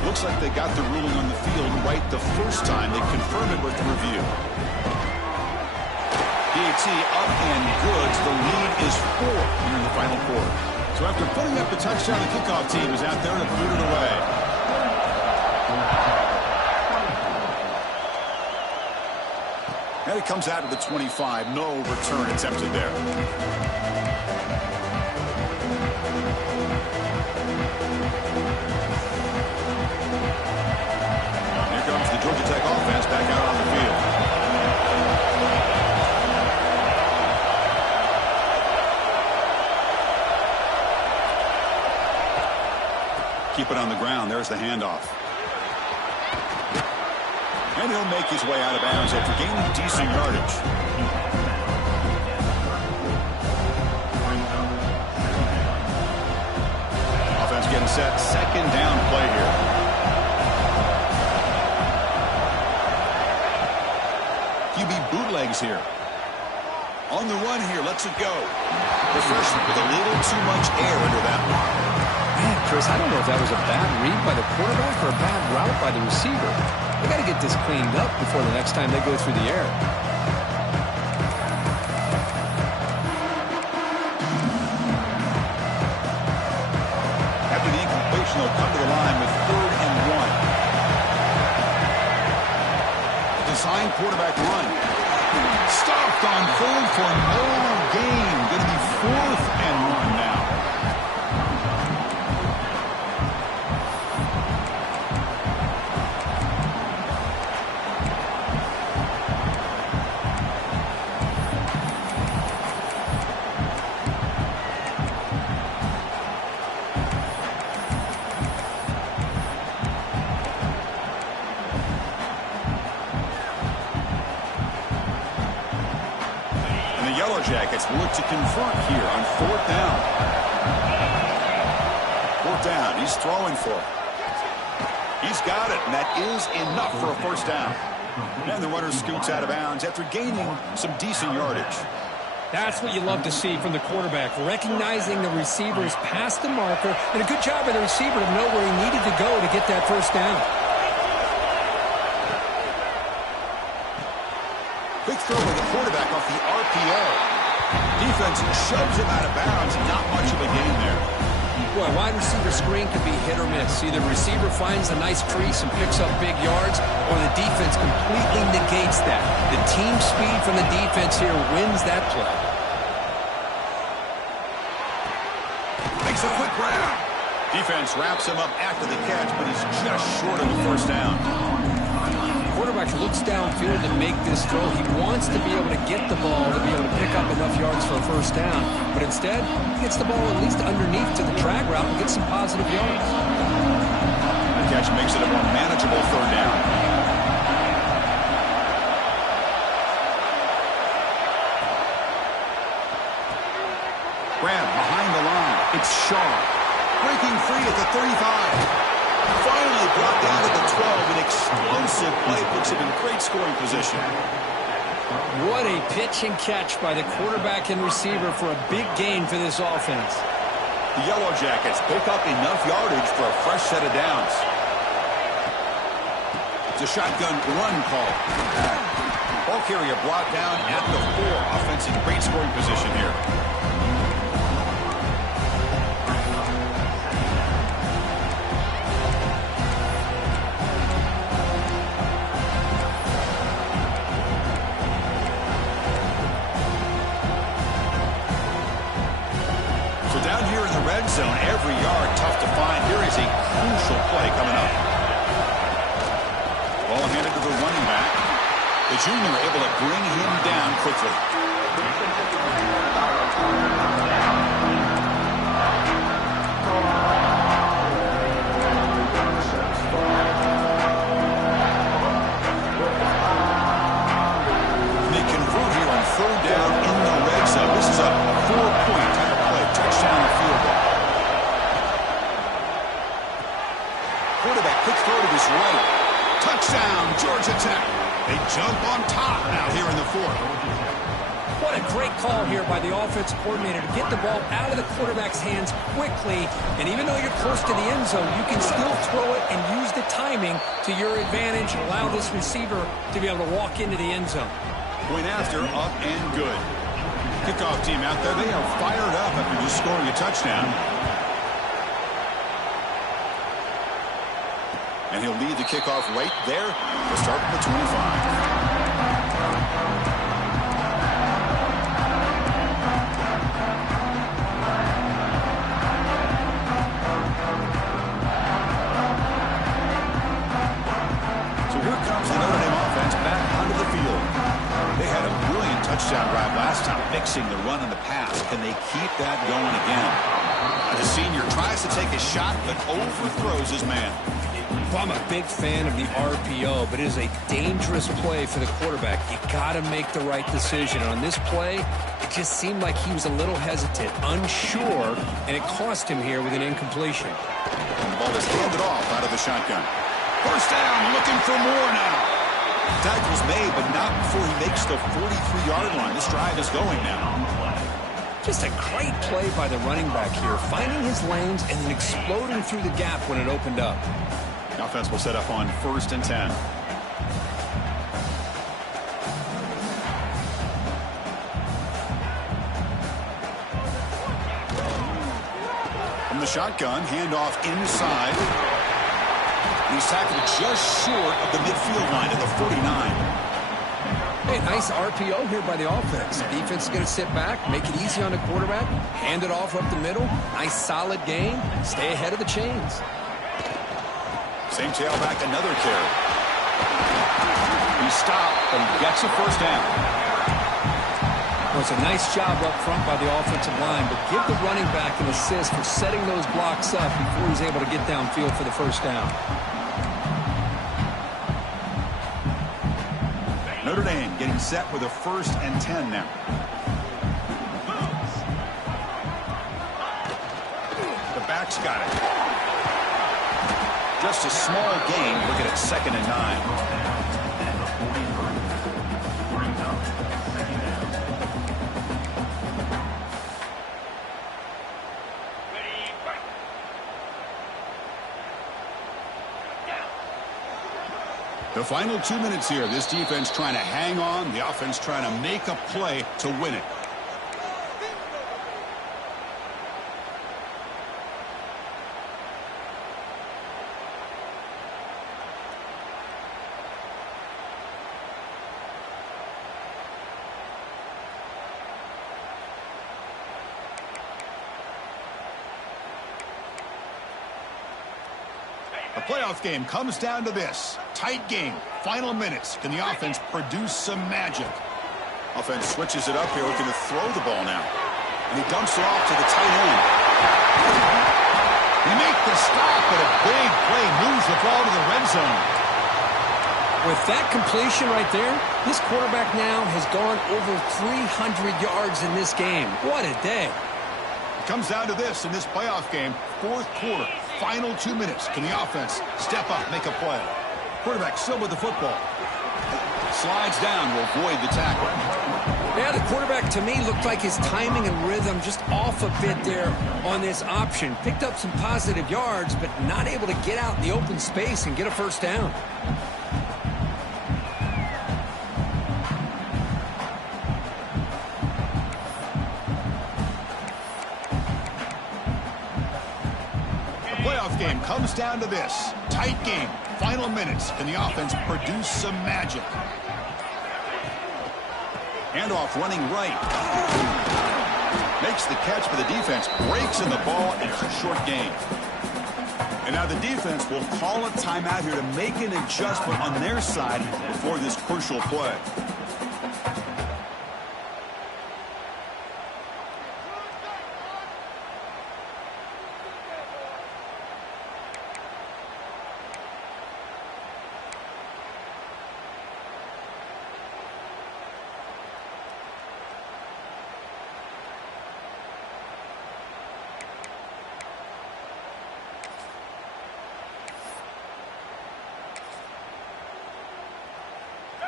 Looks like they got the ruling on the field right the first time. They confirmed it with the review. PAT up and good. The lead is 4 here in the final quarter. So after putting up the touchdown, the kickoff team is out there to boot it away. And it comes out of the 25. No return attempted there. Here comes the Georgia Tech offense back out on the field. Keep it on the ground. There's the handoff. And he'll make his way out of bounds after gaining decent yardage. Offense getting set. Second down play here. QB bootlegs here. On the run here. Lets it go. The freshman with a little too much air under that one. Man, Chris, I don't know if that was a bad read by the quarterback or a bad route by the receiver. They got to get this cleaned up before the next time they go through the air. After the incompletion, they'll come to the line with 3rd and 1. Design quarterback run. Stopped on 3rd for no gain. Going to be 4th and 1 now. Jackets look to convert here on 4th down. 4th down. He's throwing for it. He's got it, and that is enough for a 1st down. And the runner scoots out of bounds after gaining some decent yardage. That's what you love to see from the quarterback, recognizing the receiver's past the marker, and a good job by the receiver to know where he needed to go to get that 1st down. Quick throw with the quarterback off the RPO. Defense shoves him out of bounds. Not much of a gain there. Boy, wide receiver screen could be hit or miss. Either the receiver finds a nice crease and picks up big yards, or the defense completely negates that. The team speed from the defense here wins that play. Makes a quick grab. Defense wraps him up after the catch, but he's just short of the 1st down. Quarterback looks downfield to make this throw. He wants to be able to get the ball to be able to pick up enough yards for a 1st down, but instead he gets the ball at least underneath to the drag route and gets some positive yards. The catch makes it a more manageable 3rd down. Grab behind the line. It's Shaw breaking free at the 35. Finally brought down to the 12. An explosive play puts him in great scoring position. What a pitch and catch by the quarterback and receiver for a big gain for this offense. The Yellow Jackets pick up enough yardage for a fresh set of downs. It's a shotgun run call. Ball carrier brought down at the 4. Offense in great scoring position here. Zone, every yard tough to find. Here is a crucial play coming up. Ball handed to the running back. The junior able to bring him down quickly. They convert here on 3rd down in the red zone. This is a 4-point type of play. Touchdown or field goal. Quarterback, quick throw to his right. Touchdown, Georgia Tech. They jump on top now here in the 4th. What a great call here by the offensive coordinator to get the ball out of the quarterback's hands quickly. And even though you're close to the end zone, you can still throw it and use the timing to your advantage and allow this receiver to be able to walk into the end zone. Point after, up and good. Kickoff team out there, they are fired up after just scoring a touchdown. And he'll lead the kickoff right there. We'll start at the 25. the Notre Dame offense back onto the field. They had a brilliant touchdown drive last time, mixing the run and the pass. Can they keep that going again? The senior tries to take a shot, but overthrows his man. Well, I'm a big fan of the RPO, but it is a dangerous play for the quarterback. You got to make the right decision. On this play, it just seemed like he was a little hesitant, unsure, and it cost him here with an incompletion. And the ball is handed off out of the shotgun. First down, looking for more now. Tackle's made, but not before he makes the 43-yard line. This drive is going now. Just a great play by the running back here, finding his lanes and then exploding through the gap when it opened up. The offense will set up on 1st and 10. From the shotgun, handoff inside. He's tackled just short of the midfield line at the 49. Hey, nice RPO here by the offense. The defense is going to sit back, make it easy on the quarterback, hand it off up the middle. Nice solid game. Stay ahead of the chains. Same tailback, another carry. He stopped, but he gets a first down. Well, it's a nice job up front by the offensive line, but give the running back an assist for setting those blocks up before he's able to get downfield for the first down. Notre Dame getting set with a 1st and 10 now. The back's got it. Just a small gain. Looking at 2nd and 9. The final 2 minutes here. This defense trying to hang on. The offense trying to make a play to win it. The playoff game comes down to this. Tight game. Final minutes. Can the offense produce some magic? Offense switches it up here, looking to throw the ball now. And he dumps it off to the tight end. He makes the stop, but a big play moves the ball to the red zone. With that completion right there, this quarterback now has gone over 300 yards in this game. What a day. It comes down to this in this playoff game. 4th quarter. Final 2 minutes. Can the offense step up, make a play? Quarterback still with the football. Slides down to avoid the tackle. Yeah, the quarterback, to me, looked like his timing and rhythm just off a bit there on this option. Picked up some positive yards, but not able to get out in the open space and get a first down. Playoff game comes down to this. Tight game. Final minutes. Can the offense produce some magic? Handoff running right. Makes the catch for the defense. Breaks in the ball, and it's a short gain. And now the defense will call a timeout here to make an adjustment on their side before this crucial play.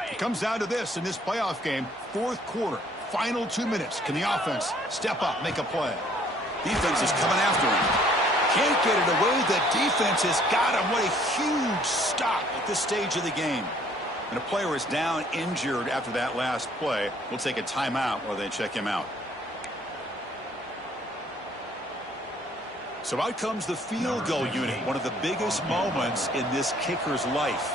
It comes down to this in this playoff game. 4th quarter. Final 2 minutes. Can the offense step up, make a play? Defense is coming after him. Can't get it away. The defense has got him. What a huge stop at this stage of the game. And a player is down injured after that last play. We'll take a timeout while they check him out. So out comes the field goal unit. One of the biggest moments in this kicker's life.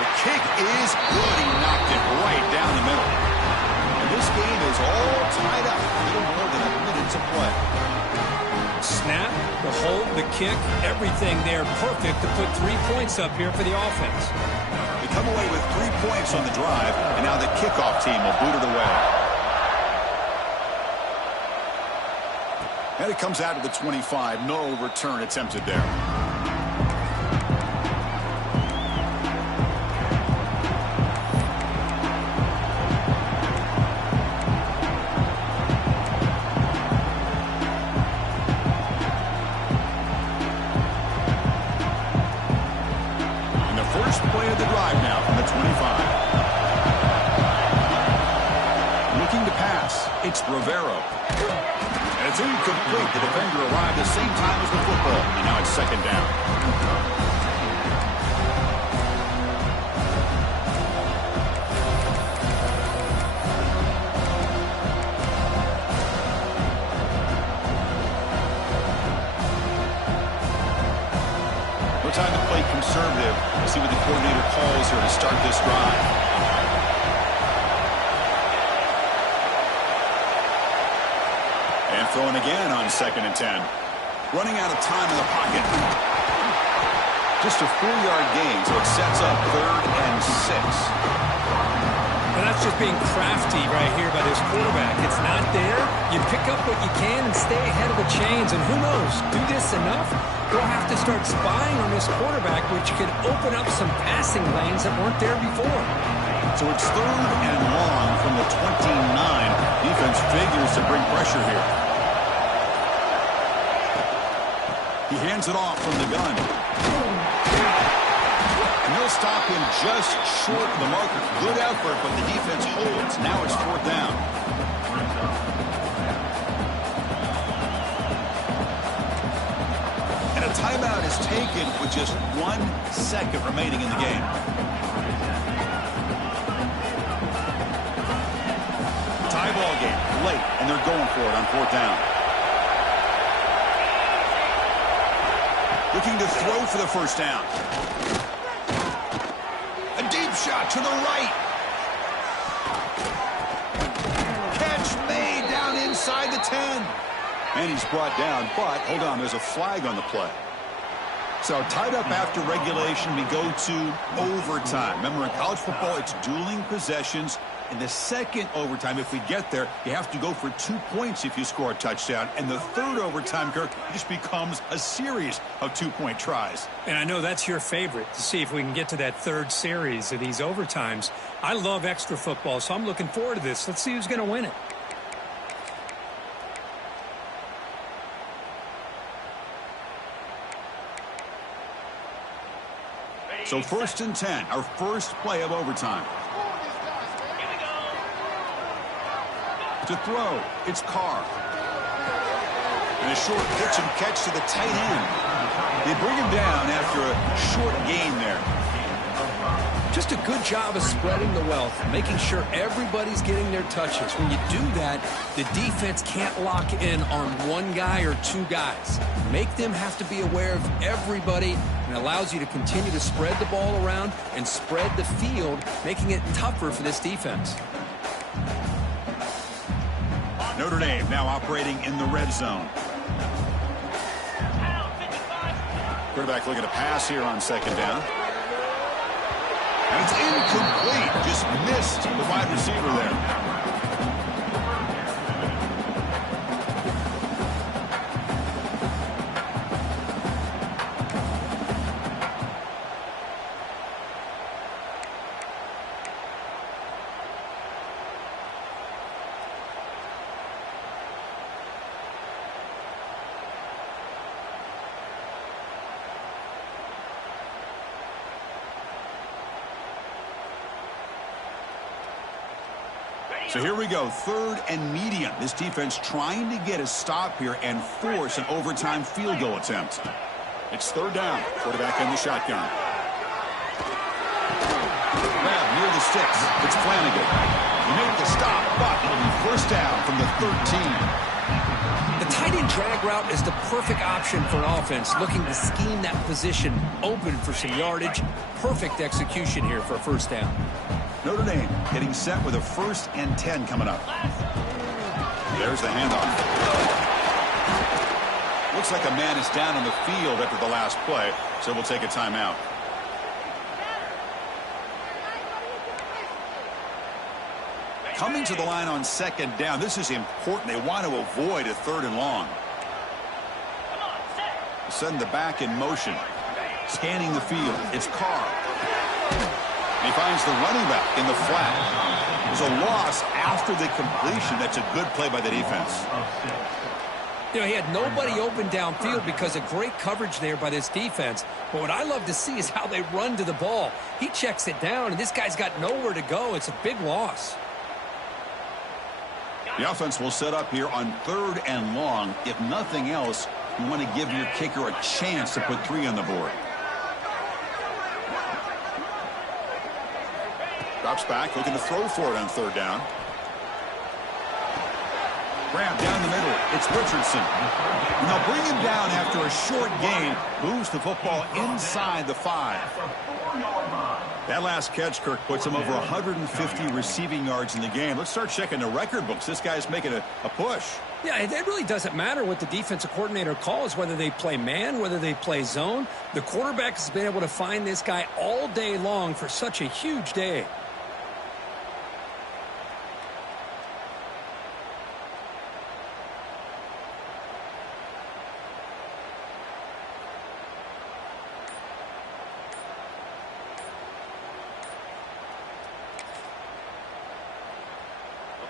The kick is good. He knocked it right down the middle. And this game is all tied up. A little more than a minute to play. Snap, the hold, the kick, everything there perfect to put 3 points up here for the offense. They come away with 3 points on the drive, and now the kickoff team will boot it away. And it comes out to the 25. No return attempted there. First play of the drive now from the 25. Looking to pass. It's Rivero. And it's incomplete. The defender arrived the same time as the football. And now it's second down. No time to play conservative. Let's see what the coordinator calls here to start this drive. And throwing again on 2nd and 10. Running out of time in the pocket. Just a 4-yard gain, so it sets up 3rd and 6. And that's just being crafty right here by this quarterback. It's not there. You pick up what you can and stay ahead of the chains. And who knows, do this enough, they'll have to start spying on this quarterback, which could open up some passing lanes that weren't there before. So it's 3rd and long from the 29. Defense figures to bring pressure here. He hands it off from the gun. And they'll stop him just short of the marker. Good effort, but the defense holds. Now it's 4th down. And a timeout is taken with just 1 second remaining in the game. Tie ball game, late, and they're going for it on 4th down. Looking to throw for the first down. A deep shot to the right. Catch made down inside the 10. And he's brought down, but hold on, there's a flag on the play. So tied up after regulation, we go to overtime. Remember, in college football, it's dueling possessions. In the second overtime, if we get there, you have to go for 2 points if you score a touchdown. And the third overtime, Kirk, just becomes a series of 2-point tries. And I know that's your favorite, to see if we can get to that third series of these overtimes. I love extra football, so I'm looking forward to this. Let's see who's going to win it. So 1st and 10, our first play of overtime. To throw, it's Carr. And a short pitch and catch to the tight end. They bring him down after a short gain there. Just a good job of spreading the wealth, making sure everybody's getting their touches. When you do that, the defense can't lock in on one guy or 2 guys. Make them have to be aware of everybody, and allows you to continue to spread the ball around and spread the field, making it tougher for this defense. Notre Dame now operating in the red zone. Quarterback looking to pass here on 2nd down. And it's incomplete. Just missed the wide receiver there. So here we go, 3rd and medium. This defense trying to get a stop here and force an overtime field goal attempt. It's 3rd down. Quarterback in the shotgun. Grab near the sticks. It's Flanagan. He made the stop, but it'll be 1st down from the 13. The tight end drag route is the perfect option for an offense looking to scheme that position open for some yardage. Perfect execution here for a 1st down. Notre Dame getting set with a 1st and 10 coming up. There's the handoff. Looks like a man is down on the field after the last play, so we'll take a timeout. Coming to the line on second down. This is important. They want to avoid a 3rd and long. Send the back in motion. Scanning the field. It's Carr. He finds the running back in the flat. There's a loss after the completion. That's a good play by the defense. You know, he had nobody open downfield because of great coverage there by this defense. But what I love to see is how they run to the ball. He checks it down, and this guy's got nowhere to go. It's a big loss. The offense will set up here on 3rd and long. If nothing else, you want to give your kicker a chance to put 3 on the board. Drops back, looking to throw for it on 3rd down. Grab down the middle. It's Richardson. And they'll bring him down after a short gain. Moves the football inside the 5. That last catch, Kirk, puts him over 150 receiving yards in the game. Let's start checking the record books. This guy's making a push. Yeah, it really doesn't matter what the defensive coordinator calls, whether they play man, whether they play zone. The quarterback has been able to find this guy all day long for such a huge day.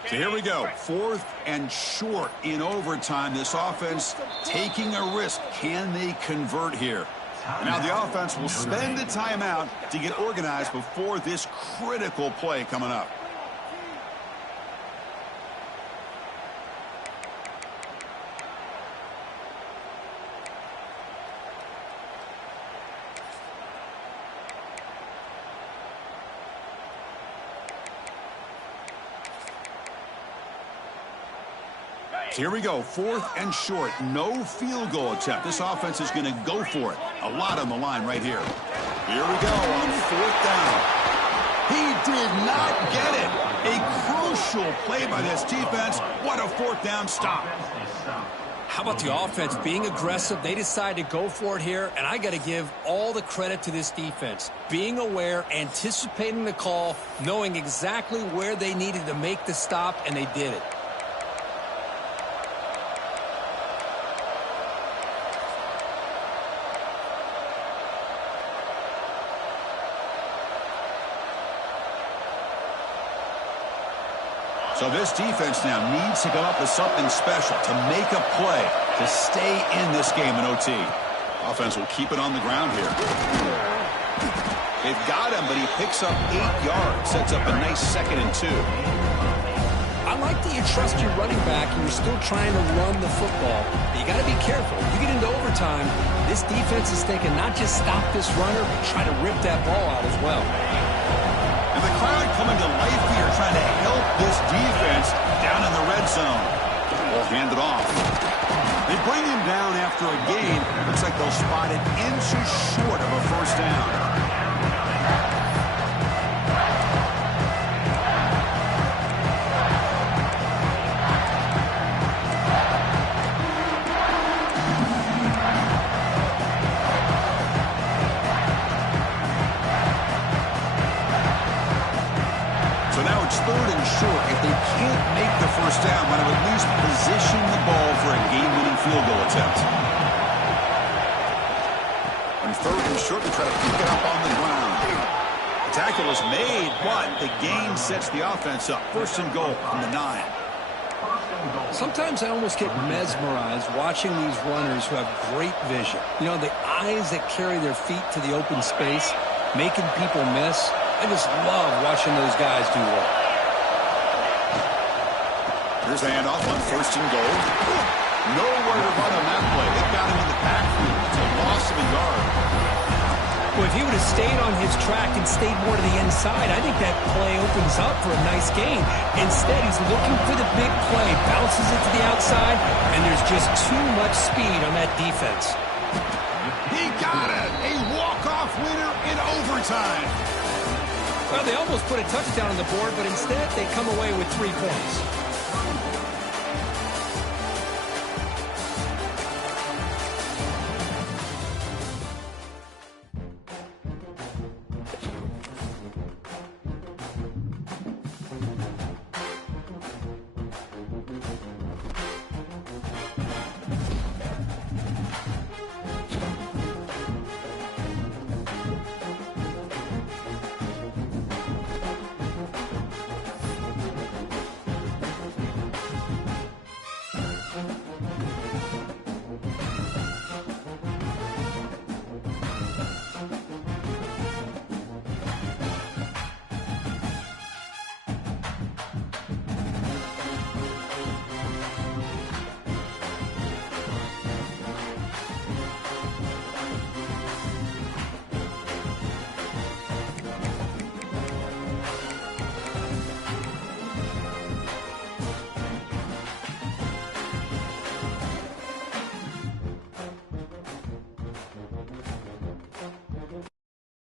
So here we go. 4th and short in overtime. This offense taking a risk. Can they convert here? Now the offense will spend a timeout to get organized before this critical play coming up. Here we go, 4th and short, no field goal attempt. This offense is going to go for it. A lot on the line right here. Here we go on 4th down. He did not get it. A crucial play by this defense. What a 4th down stop. How about the offense being aggressive? They decided to go for it here, and I got to give all the credit to this defense. Being aware, anticipating the call, knowing exactly where they needed to make the stop, and they did it. So this defense now needs to come up with something special to make a play to stay in this game in OT. Offense will keep it on the ground here. They've got him, but he picks up 8 yards. Sets up a nice 2nd and 2. I like that you trust your running back and you're still trying to run the football. But you got to be careful. You get into overtime, this defense is thinking not just stop this runner, but try to rip that ball out as well. And the crowd coming to life here, trying to help this defense down in the red zone. Ball handed off. They bring him down after a gain. Looks like they'll spot it inches short of a 1st down. So now it's 3rd and short. If they can't make the 1st down, want to at least position the ball for a game-winning field goal attempt. And 3rd and short, they try to pick it up on the ground. The tackle is made, but the gain sets the offense up. 1st and goal from the 9. Sometimes I almost get mesmerized watching these runners who have great vision. You know, the eyes that carry their feet to the open space, making people miss. I just love watching those guys do well. Here's the handoff on 1st and goal. Nowhere to run on that play. They got him in the backfield. It's a loss of a yard. Well, if he would have stayed on his track and stayed more to the inside, I think that play opens up for a nice gain. Instead, he's looking for the big play, bounces it to the outside, and there's just too much speed on that defense. He got it! A walk-off winner in overtime. Well, they almost put a touchdown on the board, but instead they come away with 3 points.